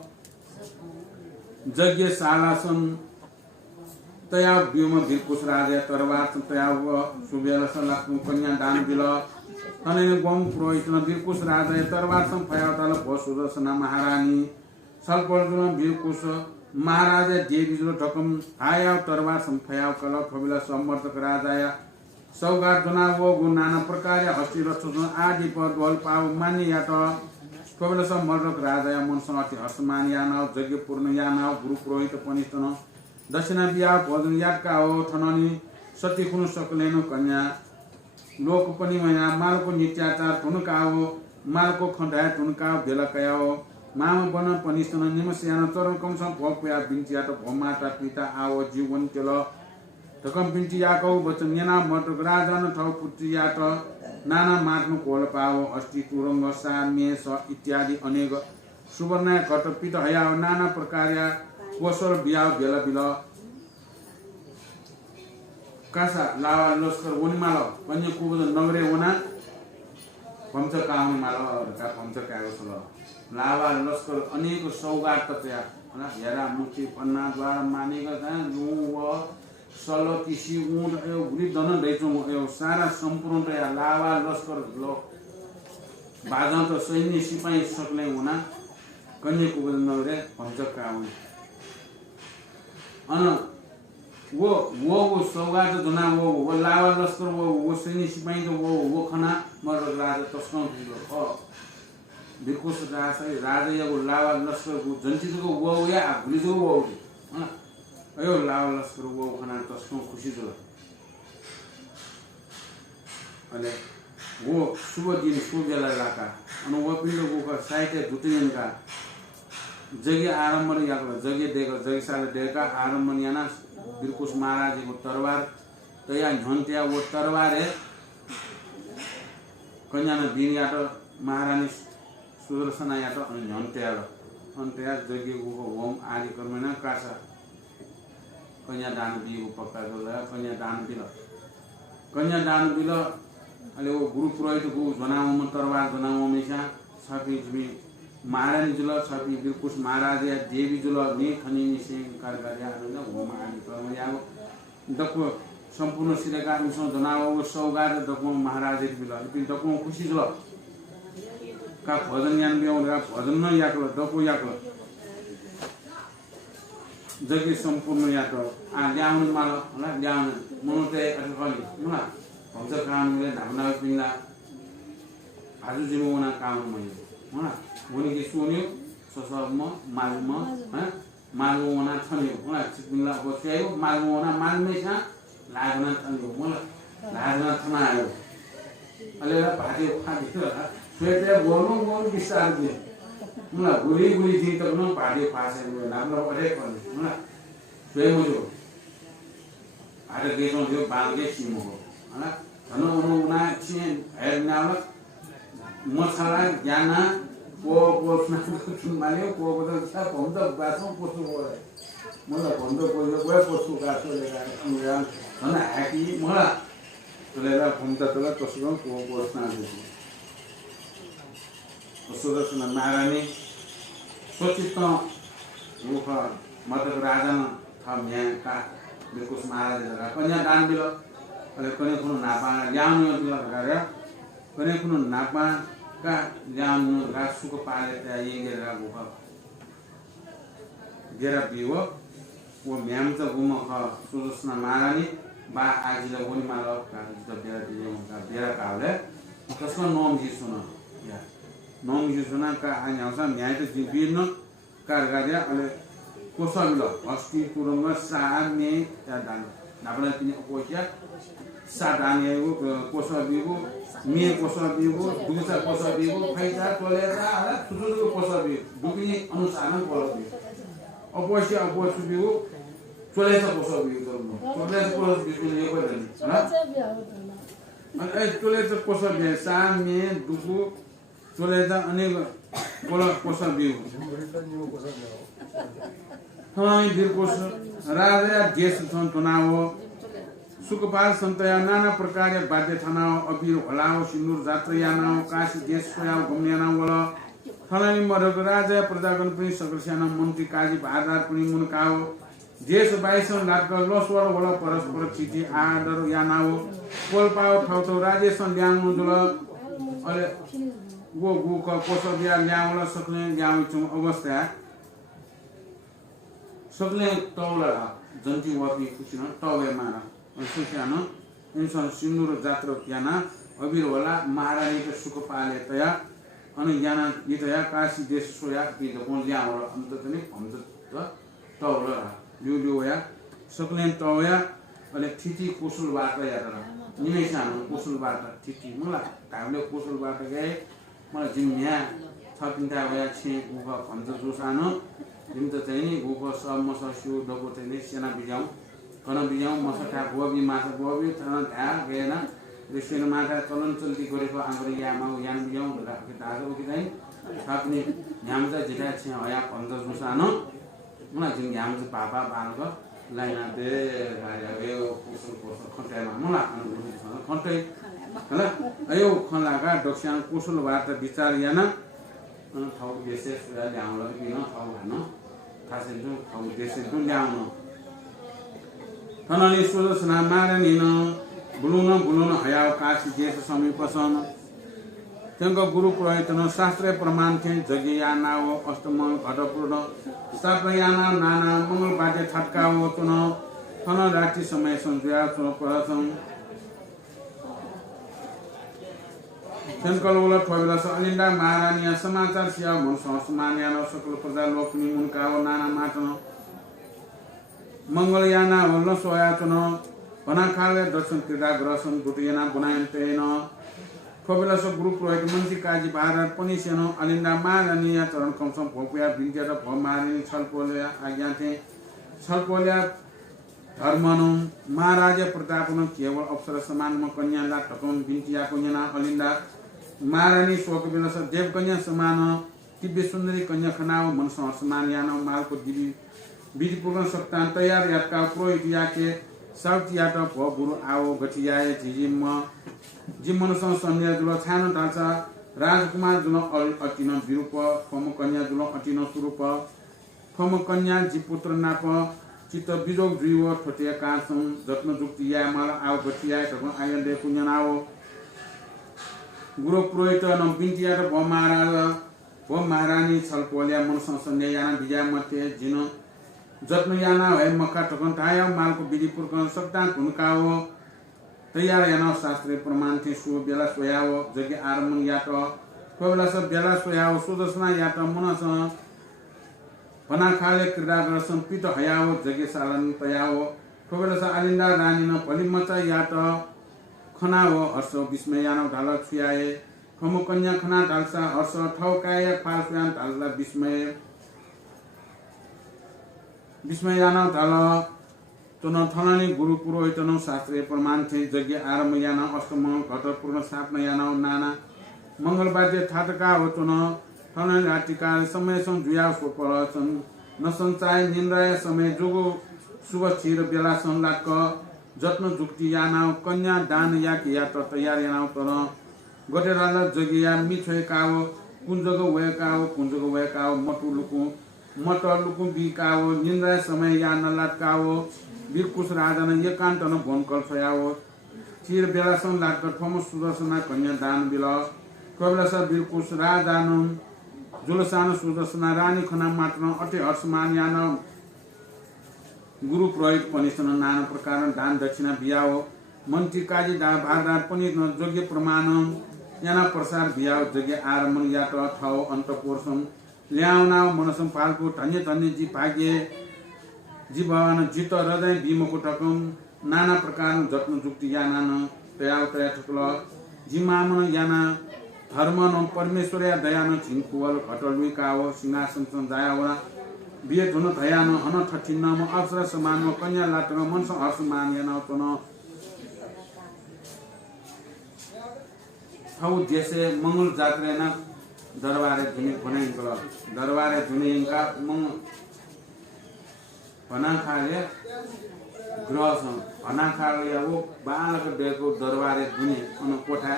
यज्ञ शालासन तया व्योम वीरकुश राजा तरवार तया व सुबेल लक्ष्मी कन्या दान दिल तने गोम पुरोहित वीरकुश राजा तरवार सं फयातल भसुदर्शन महारानी सल्पजुल वीरकुश महाराजा देवी जुल ढकम आया तरवार सं फयाव कल फबिला समर्थक राजा सौगात जुना वो गु नाना प्रकार हस्ती रक्षण आदि पर बल पाव मान्य या त पबलस मर्दक राजा या मनसँग अति हर्षमान या न यज्ञ पूर्ण या न गुरु पुरोहित पनिस्तन दक्षिणा बिया भोजन यादका हो ठननी सती कुन सकलेन कन्या लोक पनि मया मालको नित्याचार ठुनका हो मालको खण्डाय ठुनका बेलकया हो माम बन पनिस्तन निमस्यान चरण कमसम भोपया बिन्चिया त भमाता पिता आओ जीवन तेल धकम बिन्टी याको वचन नेना मर्दक राजा न ठाउ पुत्री या त नाना माग्नु कोल पाओ अस्ति तुरंग सामे स इत्यादि अनेक सुवर्ण कट पित हया नाना प्रकार कोसल बिया बेला बिल कासा लावा लस्कर वनमाल कन्या कुबद नगरे वना पंच काउने माल का पंच कागो सल लावा लस्कर अनेक सौगात तया हैन हेरा मुक्ति पन्ना द्वारा मानेका छ नु व सलो किसी ऊन यो गुली दन दैचो यो सारा सम्पूर्णतया लावा लस्कर लो बाजा त सैन्य सिपाही सकले हुना कन्या कुबद नगरे पंच काउने अन वो सौगात जुना वो लावा लस्कर वो सैन्य सिपाही तो वो खना मर राजा तस्कौ दिलो ख वीरकुश राजा या वो लावा लस्कर को जन्तिको वो या गुलिजो वो ह अयो लावा लस्कर वो खना तस्कौ खुशी जो अले वो शुभ दिन शुभ बेला लाका अनि वो पिण्ड को साइते दुतिन का जगे आरम्भ या जगे देगा जगे साले देगा आरम्भ याना वीरकुश महाराज को तरवार तया झन्त्या वो तरवार है कन्या न दिन या तो महारानी सुदर्शन या तो झन्त्या अन्त्या जगे को होम आदि कर्मना कासा कन्या दान दिएको पक्का गला कन्या दान बिल अहिले वो गुरु पुरोहित को जनाउम तरवार जनाउम मेसा छपी जिमी महारानी जुल छपी वीरकुश महाराज या देवी जुल नि खनि निसे कारगारिया न होम आदि कर्म या दको सम्पूर्ण सिरेका मिसौँ जनाव सौगात दकुँ महाराज बिल पिन दकुँ खुसी जुल का भजन ज्ञान बिउँ भजन न याक्ल दको याक्ल जगी सम्पूर्ण याक्ल ल्याउनु माल होला ल्याउनु मनुते अथकली मुला भन्छ कामले धामना पिन्ला भाजु जिमोना काम मैले होला उनी के सुन्यो ससम मालुम ह मालुमना छन्यो होला चिपिन्ला बस्यायो मालुमना मालमै छ लागना छन्यो मलाई लागना छनायो अले भाजु फादियो फेरि बोल्नु बिस्तारले मलाई गुली दिन त न भाजु फासे राम्रो अरे पनि होला फेरि मुजो आरे गेजो यो बालगे सिमो होला धनु उना छिन हेर्नाल मसला ज्ञाना को मान्यो को छ भन्छ बासो पोछु गरे मलाई भन्छ गए पोछु गासो लेगा धन हाकी मलाई तलेरा भन्छ तले कसो को पोस्ना दे सुदर्शन महारानी सोचित मुख मधुर राजा था बिल्कुल महाराज जगह कन्या दान बिल अले कने कुनो नापा ल्याउनु बिल गरे कने कुनो नापा का ल्याउनु रासुको पाले त्या येगेरा गुफ गेरा बिव वो म्याम त गुम ख सुदर्शन महारानी बा आजिले वनि माल का त बेरा दिने का बेरा काले कसमा नोम जिसुन या नोम जिसुन का आन्यासा म्याइ त जिबिन कारगारिया अले कोसबिल अस्ति तुरंग साने या दान नाबला तिनी अपोच्या सादानेको कोसबिगो मे कोसबिगो दुसा कोसबिगो फाइदा तोलेरा होला सुसुको कोसबिगो दुबिनी अनुसारन कोसबिगो अपोच्या अपोसबिगो तोलेसा कोसबिगो गर्नु तोलेसा कोसबिगो यो गर्नु हैन तोलेसा कोसबिगो सामे दुबु तोलेसा अनेक कोसबिगो हमारी दीर्घोष राजा जेस संतनाओ सुखपाल संतया नाना प्रकार बाध्य थानाओ अबीर हलाओ सिंदूर जात्रयानाओ काशी जेस सोयाओ घुम्यानाओ वाला थानानी मरक राजा प्रजागण पनि सकलस्याना मन्त्री काजी भारदार पनि मुनकाओ जेस बाइसन लाटक लसवर वाला परस्पर चिठी आदर यानाओ कोलपाओ ठाउतो राजेसन ल्याउनु जुल अले वो गुक कोसबिया ल्याउला सक्ने ल्याउछु अवस्था सकले तौला जन्ती वापी खुसिन तवे मारा सुस्यानो इन्सन सिन्दूर जात्र याना अबीर होला महारानी के सुख पाले तया अनि याना यतया काशी देश सोया कि कोन ल्याउला अन्त पनि भन्छ त तौला युयुया सकले तवया अले थिति कुशल बाटा यातरा निमेसानो कुशल बाटा थिति मला हामीले कुशल बाटा गए मलाई जिम्या थपिन्दा वया छे उगा भन्छ जोसानो जिम त चाहिँ नि गोको सब मसस्यु दको चाहिँ नि सेना बिजाउ कन बिजाउ मसटा गोबी माछा गोबी तना धा गएन रेसेन माछा चलन चल्ती गरेको आंग्रे यामा यान बिजाउ राखे दाजो कि चाहिँ थप्ने ह्याम चाहिँ जिटा छ हया भन्छ जोसानो मलाई जिम ह्याम चाहिँ पापा बानको लाइना दे गायो कुसुल कुसुल खन्टाइमा मलाई अनुभव खन्टाइ हैन अयो खनलाका डक्स्याङ कुसुल वार्ता विचार याना ठाउँ विशेष ल्याउन किन ठाउँ भन्न थाहा छैन ठाउँ विशेष ल्याउन थनली सुदर्शना मारनिन बुलुन हयाव काशी जेस समीपसन त्यहाँको गुरु पुरोहितन शास्त्रीय प्रमाण थिए जगियाना हो अष्टम घटपूर्ण सातयाना नाना मङ्गल बाजे छटका हो चुन थन राति समय सन्ध्या चुन परसं सेन्कलवला ठोबेला अलिन्दा महारानीया समाचार सिया मनस समान्यान सकल प्रजा लोकनी मुनकाओ नाना माटन मंगलयाना वल्ल सोयाचन वनाखाले दर्शन क्रीडा ग्रसन गुटियाना बनायन्तेन ठोबेला गुरु पुरोहित मन्त्री काजी भारत पनि सेन अलिन्दा महारानीया चरण कमसम भोपुया भिन्तेर भ महारानी छलपोल्या आज्ञाथे छलपोल्या धर्मनु महाराजा प्रतापन केवल अप्सरा समानमा कन्याला ठकन भिन्तियाको जना अलिन्दा महारानी शोक विलस देवकन्या समान दिव्य सुन्दरी कन्या खनाओ मन समान यानो मालको दिवी विधिपूर्ण सप्तान तयार यातका पुरोहित याके साउथ यात भ गुरु आओ गठियाए जिमन संसन्या जुल छानो ढाल्चा राजकुमार जुल अटिन विरूप फम कन्या जुल अटिन स्वरूप फम कन्या जिपुत्र नाप चित्त बिजोग जीव ठोटिया कासुं जत्न जुक्ति या माल आव गतिया ठगन आयन दे पुण्यनाओ गुरु पुरोहित न बिन्तिया र भ महाराज भ महारानी छलपोल्या मनसँग सन्ध्या याना बिजा मते जिन जत्न याना है मक्का ठगन ताया मालको विधिपुर गर्न सक्ता हुनकाओ तयार याना शास्त्रीय प्रमाण थे सु बेला सोयाओ जगे आरमन यात कोबेला सब बेला सोयाओ सुदर्शना यात मनस भनाखाले क्रीडा गर्छन् पित हयाओ जगे सालन तयाओ कोबेला स आलिन्दा रानी न भलिमचा यात खनाओ हर्ष विस्मय याना ढाल छुयाए खमु कन्या खना ढाल्सा हर्ष ठौकाए फालफुयान ढाल्ला विस्मय याना ढाल तन थनानी गुरु पुरोहित न शास्त्रीय प्रमाण थे जगे आरम्भ याना अष्टम घट पूर्ण स्थापना याना नाना मंगलबाद्य थाटका हो तन थनानी रातिका समय सं जुया सोपर छन् न संचाय निन्द्राय समय जोगो शुभ छिर बेला सं लाक जत्न जुक्ति याना कन्या दान या कि या तयार याना तर गटेराला जगिया मिछय काओ कुंजगो वयकाओ कुंजगो वयकाओ मटलुकु बिकाओ निन्द्राय समय याना लाटकाओ वीरकुश राजा न एकान्त न भोनकल छयाओ चिर बेला सं लाक थम सुदर्शना कन्या दान बिल कबलसा वीरकुश राजा न जुलसान सुदर्शना रानी खना मात्र अटे हर्षमान यान गुरु पुरोहित पनिसन नाना प्रकार दान दक्षिणा बियाओ मन्त्री काजी दा भारदार पनि न योग्य प्रमाण याना प्रसार बियाओ जगे आरमन यात ठाउ अन्तपोर्सन ल्याउना मनसम पाल्पु धन्य धन्य जी भाग्य जीवन जित हृदय भीमको टकम नाना प्रकार जत्न जुक्ति याना न तया तया ठकल जिमामन याना धर्म न परमेश्वर या दया न झिङकुवल घटलुई काओ सिंहासन जायावरा बिहे धुन धया न हन ठठिन्न म अप्सरा समान कन्या लाटन मनस हर्षमान याना तन थौ देशे मंगल जात्रे न दरबारे धुने बनाइकल दरबारे धुनेका मंग भनाखाले ग्रह भनाखाले अब बालक डेको दरबारे धुने अन कोठा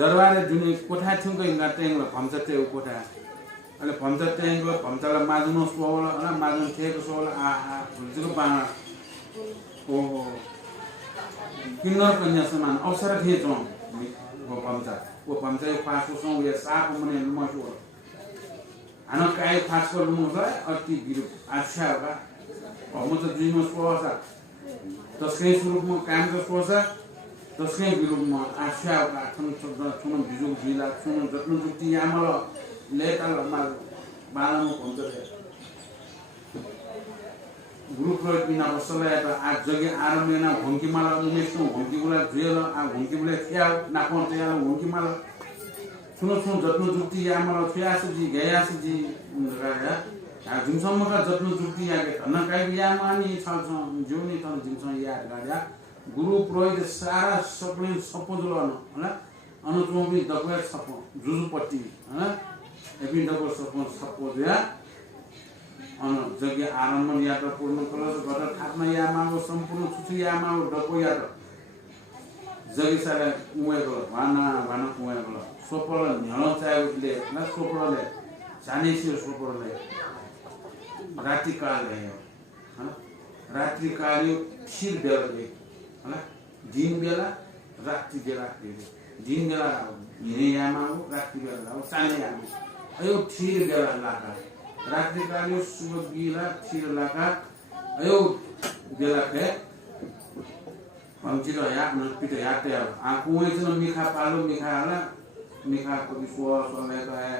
दरबारे धुने कोठा थिउकै गाटेङ भम्चा टेउ कोठा अनि भम्चा टेङ भम्चाला माजुनो सोवल अन माजुन थेको सोवल आ भुल्जुको बाण ओहो किन्नर कन्या समान अवसर थिएछौँ वो भम्चा यो पासो सौ या साप मने मसो हाना काय खासको लुमुसा अति बिरु आशा होगा म त जुइमो सोसा तस्कै स्वरूपमा कामको सोसा तस्कै विरूपमा आशा होगा छुन बिजु बिला छुन जत्न जुक्ति यामल लेताल माल बालामो भन्छ गुरु पुरोहित बिना बसला त आज जगे आरम्भना भंकीमाला उमेशौ भंकीबुला जुएल आ भंकीबुले थियाउ नापन त्याल भंकीमाला सुनो जत्न जुक्ति यामल थियासुजी गयासुजी गया आ जुमसम्मका जत्न जुक्ति याके धन काइ यामानी छछ जुनी त जुमसम या गया गुरु पुरोहित सारा सबै सपोजुलन हैन अनुचोमी दक्वे सपो जुजुपट्टी हैन एपि दक्वे सपोजया अन जग्या आरम्भ यात्रा पूर्ण कलस गत थाप्न यामाको सम्पूर्ण छुछु यामाको डको यात्रा जगिसाले उमेको भाना उमेको सोपल न्यालो चाहेले न सोपलले जानेसियो सोपलले राति काल भयो हैन रात्रि काल छिर बेलाले हैन दिन बेला रात्रि बेला दिन बेला हिने यामाको रात्रि बेला हो साने यामा अयो छिर बेला लागा रात्रि काल शुभ गिला छिर लागा अयो बेला के पंचिर या न पिट या ते आ कुए छ मिखा पालो मिखा हाला मिखा को विश्व सोले का है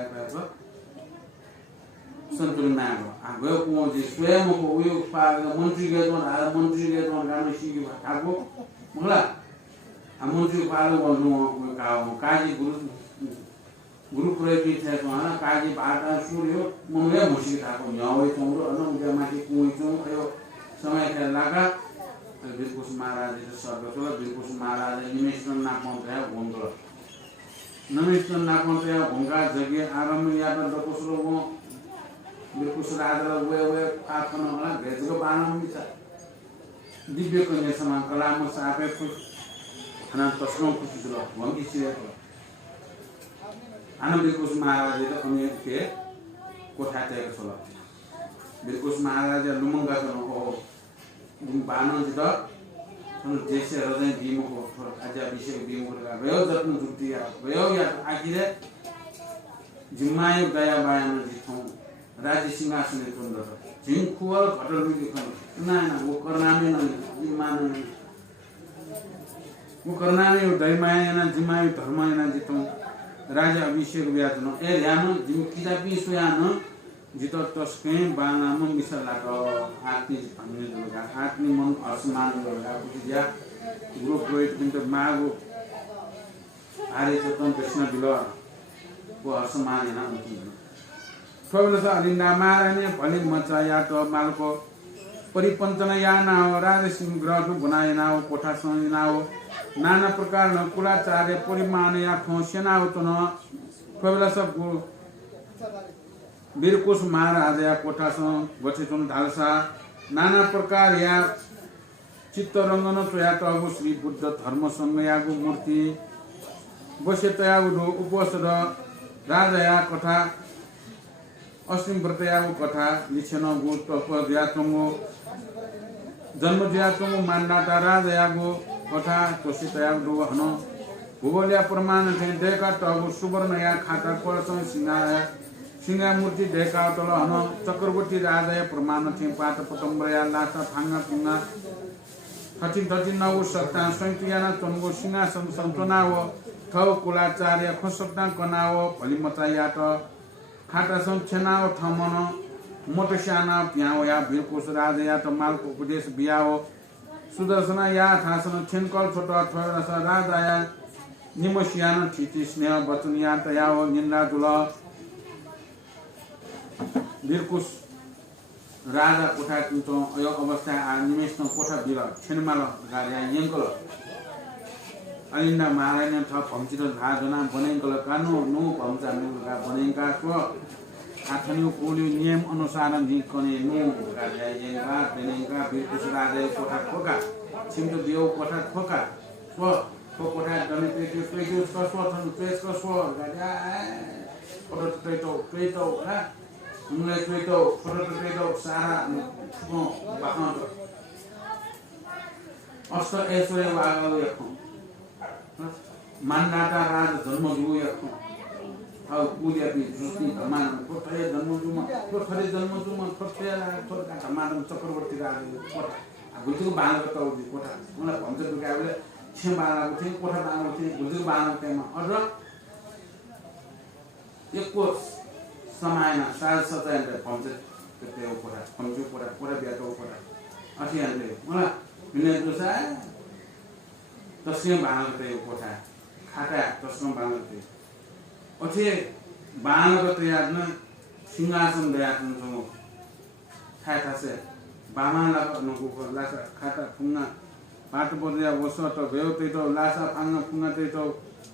सन्तुलन नागो आ गयो कुओ जे स्वयं को उयो पा मन्त्री गेटमा आ मन्त्री गेटमा गामे सिगि भागो मलाई आ मन्त्री पालो भन्नु काजी गुरु पुरोहित थे तो ना काजी बाटा सूर्य मुंगे मुसी थाको न्यावे चौरो अन उगे माथि कुइचौ अयो समय थे लागा वीरकुश महाराज ले सर्वतोला वीरकुश महाराज निमेषन नापन्त्या भोंगो नमेषन नापन्त्या भोंगा जगे आरम्भ यात्रा दकोसलो वो वीरकुश राजा वे आत्मन होला भेजको बाणम छ दिव्य कन्या समान कलाम सापे खुश खाना तस्नो खुश दिलो भंगी सिरेको आनन्दकुश महाराजले पनि के कोठा तयार छ बिरकुस महाराजा लुमंगा जन हो बानन जित देश रजै बिमुको आजा विषय बिमुको भयो जत्न जुटिया भयो या आखिर जिम्मायो गया बायान जितौ राज्य सिंहासन चुन्द झिङ खुवल घटल बिगि खन ना वो करनामे न जिम्मान वो करनामे दैमाय न जिम्मायो धर्मय न जितौ राजा अभिषेक व्याजन ए ल्यान जिम किताबी सोयान जित तस्कै बानाम मिसलाक आत्मी भन्ने जगा आत्मी मन असमान जगा बुझिया ग्रुप रोइट किन्त मागो आरे चतन कृष्ण बिल को असमान न उति ठोबल छ अलिन्दा माराने भलि मचाया त मालको परिपञ्चन या ना हो राजा सिंह ग्रह बनाए ना हो कोठा सं ना हो नाना प्रकार न कुलाचार्य परिमान या खोसेना हो त न ठोबल सब बिरकुस महाराजा या कोठासँग गठितुन ढाल्सा नाना प्रकार या चित्तरङ्गन तयागु श्री बुद्ध धर्म संगयागु मूर्ति बसे तयागु उपवास र राजा या कथा असीम व्रतयागु कथा लिछन गु तप ज्यातंगु जन्म ज्यातंगु मान्दाता राजा यागु कथा तोसी तयागु हन भूगोलिया प्रमाण थे देखा तगु सुवर्ण या खाता परसं सिंगा मूर्ति देखा तल हन चक्रवर्ती राजा प्रमाण थे पात पतंबर या लासा फांगा पुंगा 13 नौ सत्ता संयुक्तियाना तन्गो सिंहासन सन्तनाव थौ कुलाचार्य खसक्ता कनाव भलिमता यात खाता सं छेनाव थमन मोटस्याना प्याव या बिरकुस राजा या त मालको उपदेश बियाव सुदर्शना या थासन छेनकल छोटा थरस राजा या निमस्यान थिति स्नेह वचन या तयाव निन्दा दुल बिरकुस राजा कोठा किन्तो यो अवस्था आ निमेष कोठा बिल छेनमाल गार्या यंकल अलिन्दा महारानी थ भम्चित धाजना बनेंकल कानो नो भम्चा नुगा बनेंका स्व आथन्यु कोल्यु नियम अनुसार निकने नो गार्या यंका बनेंका बिरकुस राजा कोठा खोका छिमतो दियो कोठा खोका स्व कोठा दने पेटु स्व थन पेस स्व गार्या पेटो हा उनले पेटो पेटो सारा को बाहन अष्ट ऐश्वर्य वागल यखो मान्दाता राज जन्म जुय यखो औ पूजा भी जुस्ती धमान कोठे जन्म जुमा कोठे जन्म जुमा कोठेला कोठा धमान चक्रवर्ती राज कोठा गुजु बांग त उदि कोठा मलाई भन्छ दुकाबले छे बांग उठे कोठा बांग उठे गुजु बांग तेमा अझ एकको समायना साल सतायले भन्छ त्यो कोठा भन्छ कोठा बियाको कोठा अठियाले मलाई मिले दोसा तस्मै बांग त्यो कोठा खाता तस्मै बांग त्यो अथे बांग त यादन सिंहासन दयातन जमो खाता से बामाला नको लासा खाता फुंगा पाट बदिया वसो त भयो त्यो त लासा फांगा फुंगा त्यो त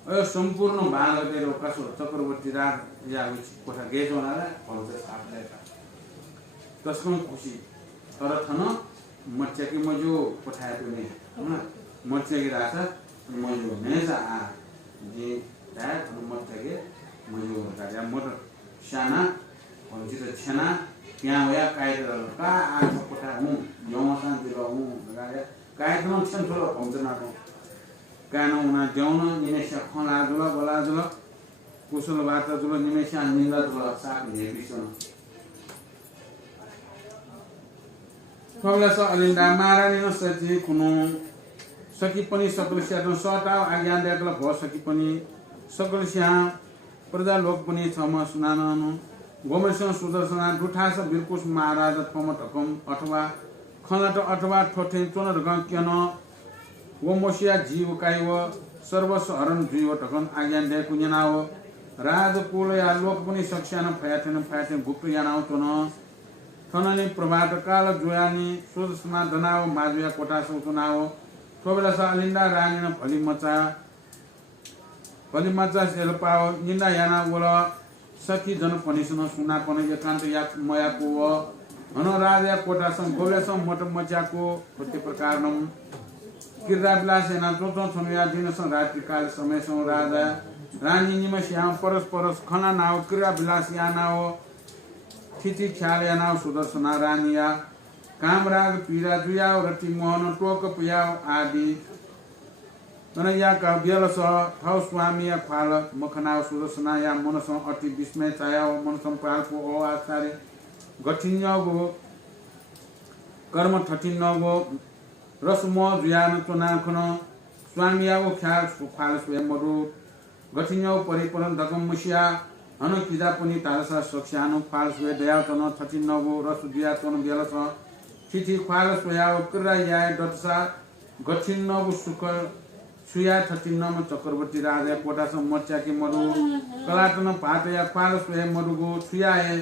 अयो सम्पूर्ण बांग त्यो कसो चक्रवर्ती राज या कोठा गेजोनाला भन्छ साथले तस्मै खुशी तर थन मच्चाकी मजो कोठा पनि हैन मच्चाकी रासा मजो नेजा आ जे दात मच्चाकी मजो गाजा मोटर साना भन्छ त छना त्यहाँ होया काइदर का आज कोठा हूं यौसान दिलो हूं गाजा काइदर छन थोरो भन्छ नाको कानो उना देउन निमेषा खला जुल बला जुल कुशल बात जुल निमेषा निंदा जुल साक हेबिसन फगला स अलिन्दा महारानी न सजी कुनु सकी पनि सकल स्या सटा आज्ञा देकल भ सकी पनि सकल स्या प्रजा लोक पनि छम सुनाननु गोमेश्वर सुदर्शना दुठास बिरकुस महाराज थम ठकम अथवा खनट अथवा ठोठे चोन रगं केन गोमोसिया जीव काइव सर्वस्व हरण जीव ठकन आज्ञा दे कुन्यनाव राजकुल या लोक पनि सक्ष्यान फयाथे गुप्त यानाव तन थननि प्रभात काल जोयानी सुदर्शना दनाव माजुया कोठा सुनाव थोबेला स अलिन्दा रानी न भली मचा सेलपाव निन्दा याना बोला सखी जन पनिसन सुना पनि एकान्त या मयाको व हन राजा कोठा सं गोलेसं मोट मचाको प्रति प्रकारनम किर्दा विलासेना जोतो छनुया दिनसं रात्रि काल समयसं राजा रानी निमस्याम परस्परस खना नाव क्रिया विलास यानाव थिति ख्यालेनाव सुदर्शना रानिया कामराग पीरा जुयाव रति मोहन टोक पुयाव आदि तनया का बेलस थाउ स्वामी खाल मखनाव सुदर्शना या मनसं अति विस्मय चायाव मनसं पालको ओ आचार्य गठिन्यगो कर्म ठटिन्यगो रसमो जुयान तनाखन स्वामीयागो ख्याल सुखाल स्वयंमरु गठिन्यौ परिपरन दगम मुसिया हन किदा पनि तारसा सक्षानु फाल स्वे दया तन ठटिन्यगो रस जुया तन बेलस थिथि खाल स्वयाव क्रा या दत्सा गठिन्यगो सुख सुया ठटिन्यम चक्रवर्ती राजा कोटासम मच्याकी मरु कलाटन पातया फाल स्वे मरुगो सुयाए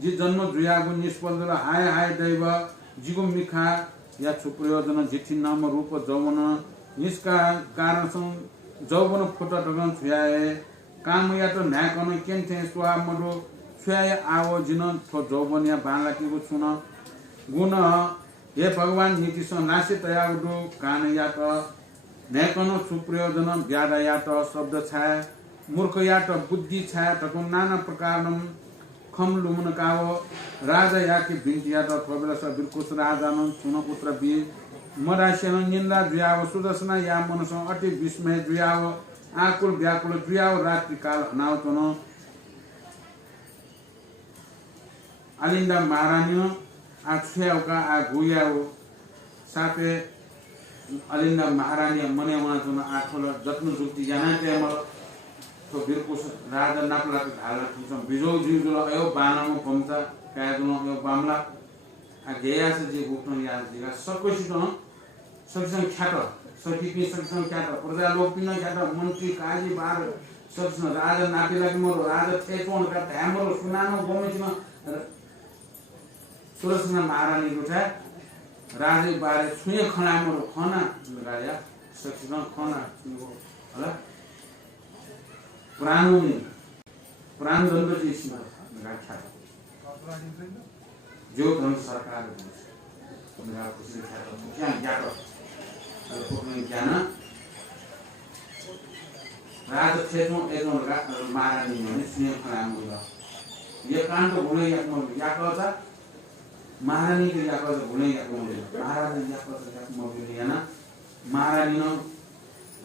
जी जन्म जुयागो निष्फल हाय हाय दैव जिगो मिखा या सुप्रयोजन जिठी नाम रूप जौवन निष्का कारण जौवन फोटो टगन छुयाए काम या तो न्याकन केन्थे स्वा मरु छुयाए आवो जिन थो जौवन या बालाकीको छुन गुण हे भगवान नीति स नासे तया उडु कान या त न्याकन सुप्रयोजन व्यादा या त शब्द छाया मूर्ख या त बुद्धि छाया तको नाना प्रकारन खम लुमन कावो राजा याकी भिन्टिया त थोबेलस बिरकुस राजान छुन पुत्र बि मरासेन निन्दा जुयाव सुदर्शना या मनस अति विस्मय जुयाव आकुल व्याकुल जुयाव रात्रि काल हनावतन अलिन्दा महारानी आ छुयावका आ गुयाव साथे अलिन्दा महारानी मने वाचन आखोल जत्न जुक्ति जाना तेम तो बिरकुस राजा नापला ढाला ठुसम बिजौ जिउजुल अयो बानामो पम्चा कायदुनो अयो बामला आ गेया से जे गुक्न या जिगा सबैसित सकिसं ख्यात सकिपि सकिसं ख्यात प्रजा लोक पिन ख्यात मन्त्री काजी बार सकिसं राजा नापिलाकि मरो राजा थेकोन का ध्यामरो सुनानो गोमिचिन सुरसना महारानी गुठा राजे बारे छुए खना मरो खना लगाया सकिसं खना होला पुरानो दण्ड जिसमा गाठा जो धन सरकार उनका खुशी खातो क्या ज्ञातो पुग्ने ज्ञान राज क्षेत्रमा एकदम महारानी भने स्नेह खनाम होला यो काण्ड हुने याको छ महारानी के याको छ हुने याको महारानी याको छ याको मबिले याना महारानी न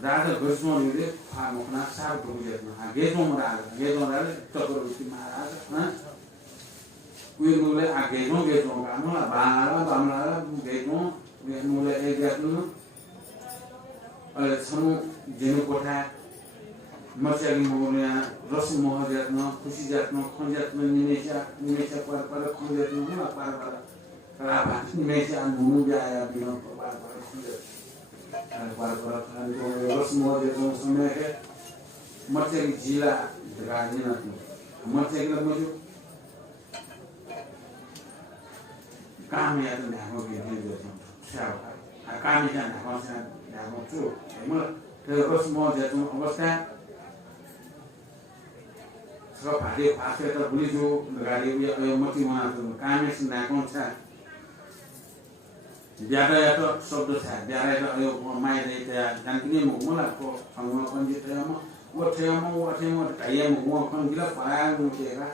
राजा गजमोले मुखना सार डुबेको गेजोम राजा चक्रवर्ती महाराज उयोले आ गेजोम गामला बामला गेजोम उयोले एग्यात्नु अले छनु जेनु कोठा मर्चाली मोले रस मोह जात्न खुशी जात्न खन जात्न निमेचा पर खन जात्न न पर राभा निमेचा नुनु ब्याया बिन पर खन रस मोह जात्न समय के मर्चाली जिला गाजिन मर्चाली मजु काम या तो नामो बिहे जो छाव आ काम या नामो से नामो छु म ते रस मोह जात्न अवस्था सब भाले फासे त भुली जो गाडी यो मति मा कामेस नाकों छ ब्याडा या तो शब्द छ ब्याडा त यो माइ रे त जानकिने मला को संग पंडित म वो थेम काये म खन गिला पाया म केगा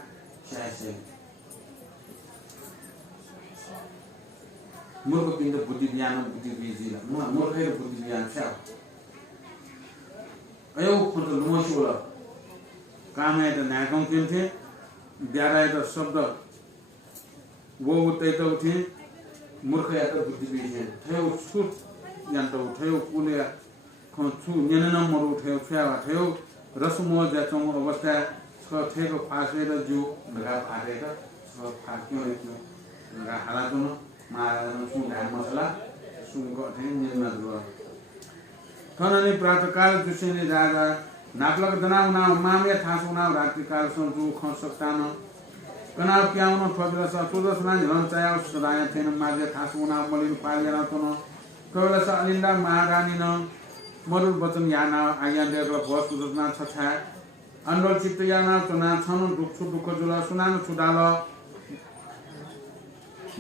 छासे मूर्ख पिण्ड बुद्धि ज्ञान बुद्धि बिजिला म मूर्ख बुद्धि ज्ञान छ अयो खुद लुमसोला काम है तो नागम किन्थे ब्यारा है तो शब्द वो उठे तो उठे मूर्ख या तो बुद्धि बिजे थयो छुट यान्तो थयो पुले खन छु नेनन मरु थयो छ्यावा थयो रसमो जाचो अवस्था छ थेको फासे र जो लगा फाटे त छ फाक्यो इतनो लगा हाला तो महाराज छु धान मसला सुनको थे नेन दु थनने प्रातकाल जुसेनी राजा नापलक दनाउना मामे थासुना रात्रिकाल सन्जु खसक्तान कनाव प्याउन थोबेलस सुदर्शना झन चाया सदाय थेन माजे थासुना मलिन पालियाना तन थोबेलस अलिन्दा महारानी न मरुल वचन याना आज्ञा देर बस सुदर्शना छछा अन्डल चित्त याना तना छन दुख जुल सुनान छुडाल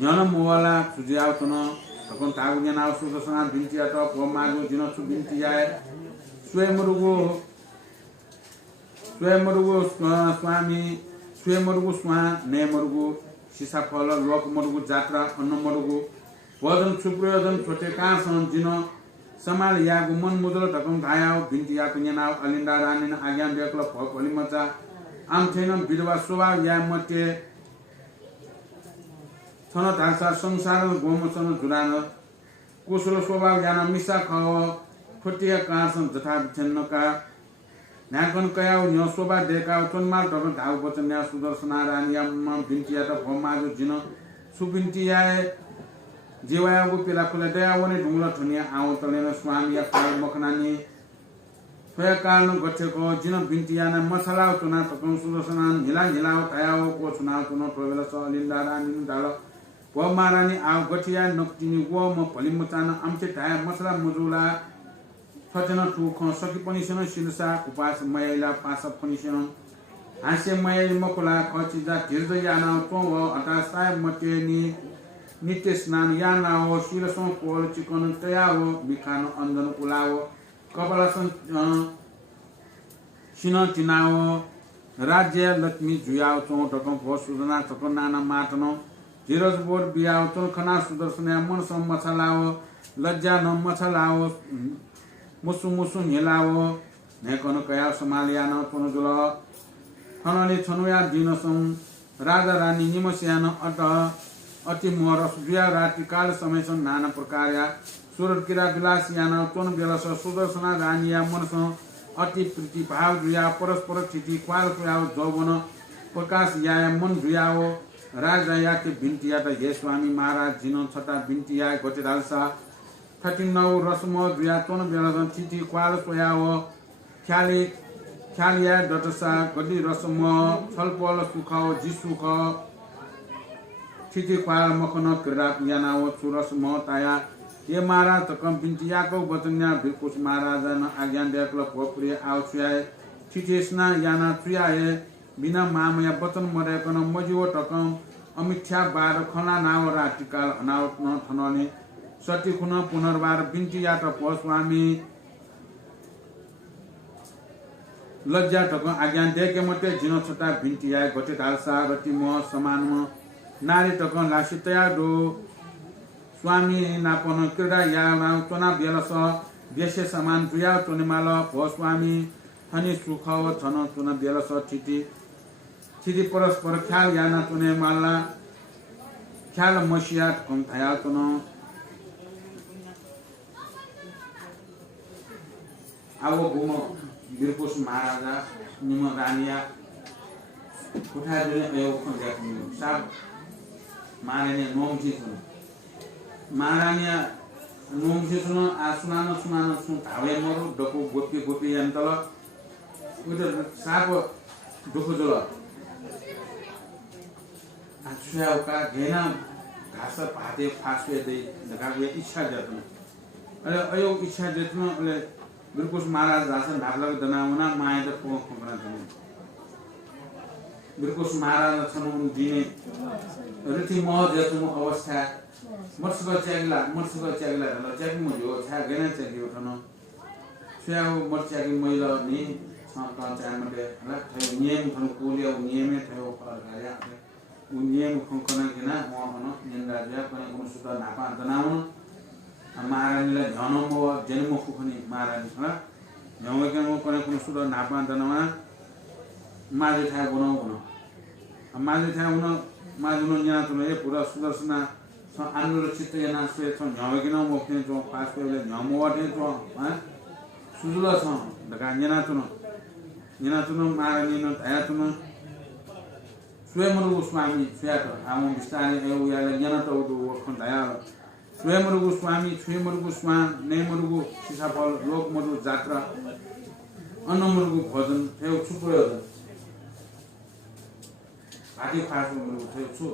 ஞானம் மூவாலா சுஜியாவத்தனோ तकन तागु जना सुदर्शना बिन्तिया त पमागु जिन सु बिन्तिया स्वयंमरुगु स्वामी स्वयंमरुगु स्वा नेमरुगु सिसाफल लोकमरुगु जात्रा अन्नमरुगु भोजन सुप्रयोजन छोटे काँसन जिन समाल यागु मन मुद्र धकम धायाव भिन्टी याकु नेनाव अलिन्दा रानिन आज्ञान बेक्ल भलिमचा आम छैन विधवा स्वभाव या मटे छन धासा संसार गोमसन जुरान कुशल स्वभाव यान मिसा खव खोटिया काँसन जथा विच्छिन्नका न्याकन कयाव न्य शोभा देखाव चन्माल ढक धाउ वचन न्या सुदर्शना रानियाम भिन्टिया त भमाजु जिन सुबिन्टिया जीवायागु पिला कुला दयावने ढुङ्गला ठुनिया आउ तलेन स्वामी या पाल मखनानी फया काल गठेको जिन भिन्टियाना मसला चुना तकन सुदर्शना हिला हिलाव तायाव को चुना चुनो टोवेला स लिन्दा रानी डाल व मारानी आउ गठिया नक्तिनी व म भलिमचान आमचे ताया मसला मुजुला फचन ठुख सकी पनि सन शिरसा उपास मयला पास पनि सन हास्य मयल मकुला खचिजा धीर्ज याना तो व अटा साय मटेनी नित्य स्नान याना हो शिरसों कोल चिकन तया हो बिखानो अंजन उलाओ कपलासन सिन तिनाओ राज्य लक्ष्मी जुयाओ चो टकम भो सुदना चकन नाना माटनो धीरज बोर बियाओ चो खना सुदर्शन मन सम मछलाओ लज्जा न मछलाओ मुसु मुसु हिलाओ नेकन कया समालियान तनु जुल खनले छनुया दिनसं राजा रानी निमस्यान अति मोर सुया राति काल समयसं नाना प्रकारया सुरत किरा विलास यान तनु बेलस सुदर्शना रानिया मनस अति प्रीति भाव जुया परस्पर स्थिति क्वाल कुयाओ जौवन प्रकाश याय मन जुयाओ राजा याके भिन्टिया त हे स्वामी महाराज जिन छटा भिन्टिया गटे डालसा 39 रसम जुया तनु बेलस चिठी क्वाल कुयाओ ख्यालिया डटसा गडी रसम छलपल सुखाओ जिसुख चिठी क्वाल मखन क्रीडाप यानाओ चुरस म ताया ये महाराज तकम भिन्टियाको वचन्या भिकुस महाराज न आज्ञान देखल भोप्रिय आउछ्याए चिठेस्ना याना चुयाए बिना मामया वचन मरेकन मजियो टकम अमिथ्या बार खना नाव रातिकाल अनावत न थनने सती खुन पुनर्बार भिन्टिया त स्वामी लज्जा टक आज्ञान देके मते जिन छटा भिन्टिया गटे ढालसा रति म समान म नारी टक लासितया दो स्वामी नापन क्रीडा या चना बेलस देशे समान जुया चनिमाल भो स्वामी हनि सुख छन चुन बेलस छिटी छिटी परस्पर ख्याल याना चुने माला ख्याल मसिया कम थाया चुन आवो गुम बिरपुस महाराजा निम रानिया उठा जुने अयो खंजा साब मारने नोमथि छन् महारानिया नोमथि छन् आसुनान सुनान सु धावे मरु डको गोपी गोपी यन्तल उते साप दुख जल आछ्याउ का घेना घास भाते फास्वे दे दगावे इच्छा जत्न अले अयो इच्छा जत्न अले बिरपुस महाराज दासन ढाकलक दनाउना माया त पोखना छन् बिरपुस महाराज छन् दिने रति म जतु अवस्था मर्सुक च्यागला ल च्यागि म जो छा गेना च्यागि उठन स्याउ मर्च्यागि मैला नि छक चामले ल नियम खन कोले नियमे थयो फरकाया उ नियम खना गेना म हन निन्दा ज्या पनि कुन सुत नापा दनाउन महारानीलाई झनम जन्म खुखनी महारानी ह झमकेन म पनि कुन सुत नापा दनाउन माजे थाय बनाउ भन माजे थाय हुन माजुनो न्या तुले पुरा सुदर्शना छ आनुर चित्त याना से छ झमकेन म पनि छ पास पेले झमवाटे छ ह सुजुल छ दका न्या तुन महारानी न थाय तुन स्वयंरु स्वामी स्वयात आमो विस्तार एउ याले न्या त उदु वखन थाय स्वयंरु स्वामी स्वयंरु स्वान नेमरु सिसाफल लोकमरु जात्रा अन्नमरु भोजन थेउ सुप्रयोजन आदि फासु मरु थेउ छु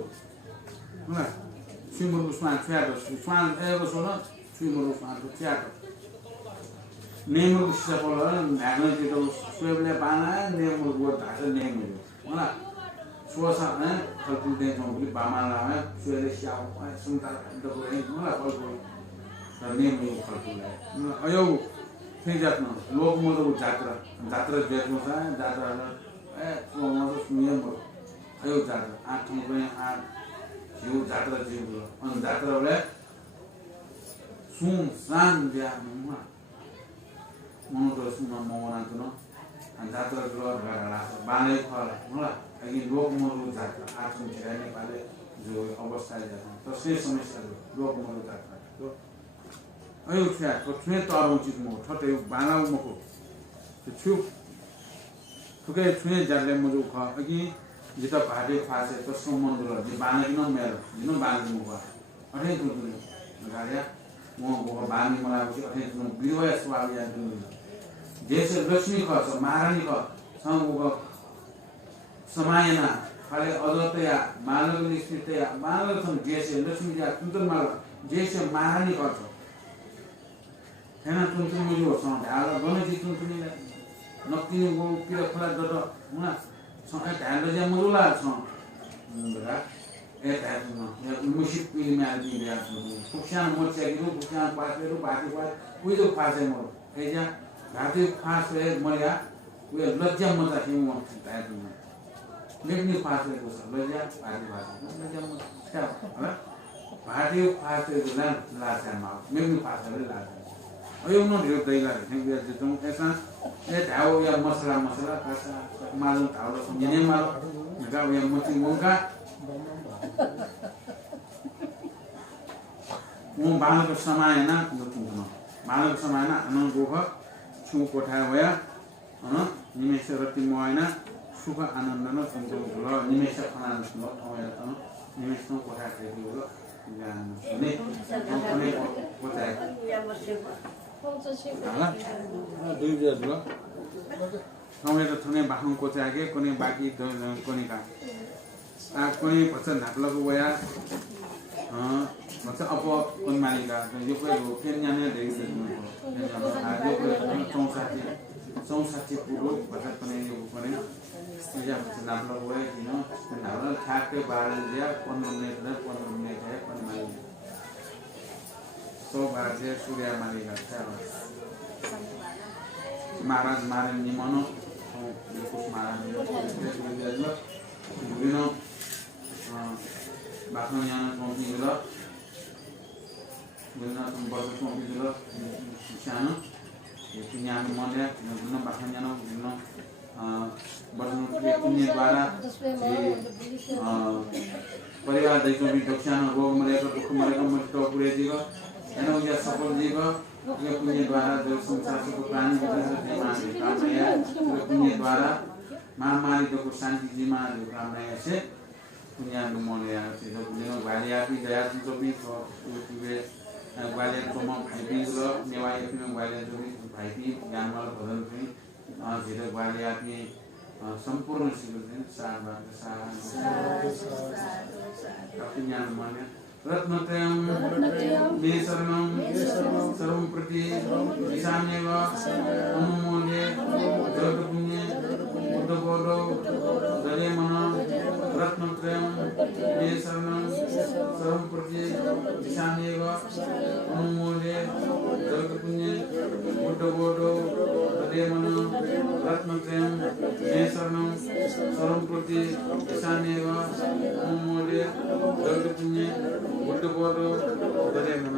न स्वयंरु स्वान छ्याट स्वान एउ सोन स्वयंरु स्वान छ्याट नेमरु सिसाफल नाग्न दिदो स्वयंले बाना नेमरु धास नेमरु होला सोसा न कल्पु दे जोंबली बामाला है स्वयंले स्याउ सुनता दको नि होला कल्पु नेमरु कल्पु ला अयो फेरि जात्न लोकमरु जात्रा जेत्नु छ जात्रा ए सोमरु सुनियम अयो जात्रा आठ पनि आठ जिउ जात्रा जिउ अनि जात्राले सुनसान बिहा मनो सुन मना तुन जात्रा ग्रह ढाडा बाने फल होला अघि लोकमरु जात्रा आठौँ छिरा नेपालले जो अवस्था जात्रा त्यसै समस्या लोकमरु जात्रा तो अयो छ्या को छ्ने तरो उचित म ठटे बानाउ मको छु ठुकै छ्ने जाले मजु ख अघि जिता भाडे फासे तो सम्बन्ध र जे बाने न मेरो जिन बाने म भ अठै दुनु गाडिया म बानी मलाई उचित अठै दुनु बिरोया स्वाल या दुनु देश लक्ष्मी खर्च महारानी ख संग समायना खाले अदतया मानव निश्चितया मानव छन् देश लक्ष्मी या तुन्तन माल देश महारानी खर्च हैन तुन्तन मुजो छ ढाल गने जी तुन्तन नक्ति गो पिर खला दत हुना सँगै ढाल जे मुला छ बरा ए ढाल न या मुसिप पिल मा आदि या पुक्सान मोर्चा गिरो पुक्सान पासेरो बाटी पास उइदो फासे म एजा घाटे फासे मल्या उयो लज्जा मजा थिउ म ढाल न लेख्ने फासे को छ लज्जा बाटी फासे लज्जा म क्या होला भाटे फासे को लाचा मा मेग्नु फासे लाचा अयो न ढेर दैला हैन जे जङ एसा ए ढाउ या मसला कासा मालु ढाउ र सम्झने माल गा या मति मुका म बालको समायना बालको समायना अन गोख छु कोठा होया अन निमेष रति मयना सुख आनन्द न सुन्छ ल निमेष खना न होया त निमेष न कोठा खेति हो ज्ञान ने पनि कोठा दुई बजे ल समय त थने बाहु कोचाके कोने बाकी कोने का कोने पछन नाप्लको वया मच अप कोन मालिका यो कोइ हो केन जाने देख्छ यो कोइ 64 पुरो भजन पनि यो पनि या नाप्लको वया किन नाप्ल थाके बारन दिया 15 मिनेट है कोन मालिका सो भारतीय सूर्य मालिका छ महाराज मारे निमनो कुछ महाराज विनो बाखन यहाँ सोंपी गला विनो तुम बस सोंपी गला सानो ये पुण्य मन्दिर विनो बाखन यहाँ विनो बर्नु के पुण्य द्वारा परिवार देखो भी दक्षिण रोग मरेगा दुख मरेगा मृत्यु पूरे जीवा एनो या सफल जीवा ये पुण्य द्वारा जो संसार को प्राणी कामना पुण्य द्वारा महामारी को शांति जीमा जो कामना से पुण्य अनुमोदन या जो पुण्य वालिया भी दया जो भी वे वालिया को म भाइ भी लो नेवा ये फिल्म वालिया जो भी भाइ भी ज्ञानवाल भजन भी जिरो वालिया भी संपूर्ण शिवजन पुण्य अनुमोदन रत्नत्रयं मे शरणं सर्वं प्रति ईशान्येव अनुमोदे जगत्पुण्ये बुद्धबोधो दले मन रत्नत्रयं मे शरणं सर्वं प्रति ईशान्येव अनुमोदे जगत्पुण्ये बुद्धबोधो दले मन रत्नत्रयं मे शरणं सर्वं प्रति ईशान्येव अनुमोदे जगत्पुण्ये बुद्धबोधो दले मन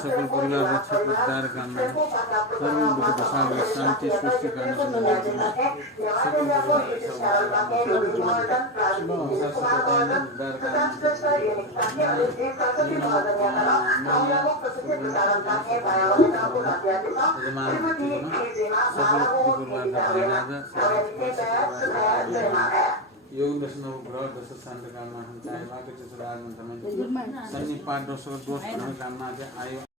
सकल परिवार रक्षा उद्धार गर्न सर्व दुःख दशामा शान्ति सृष्टि गर्न योग दशनो ग्रह दश शान्त कामना चाहे बाटो चुचुरा आगमन समय सन्नि पाठ दोष कामना आयो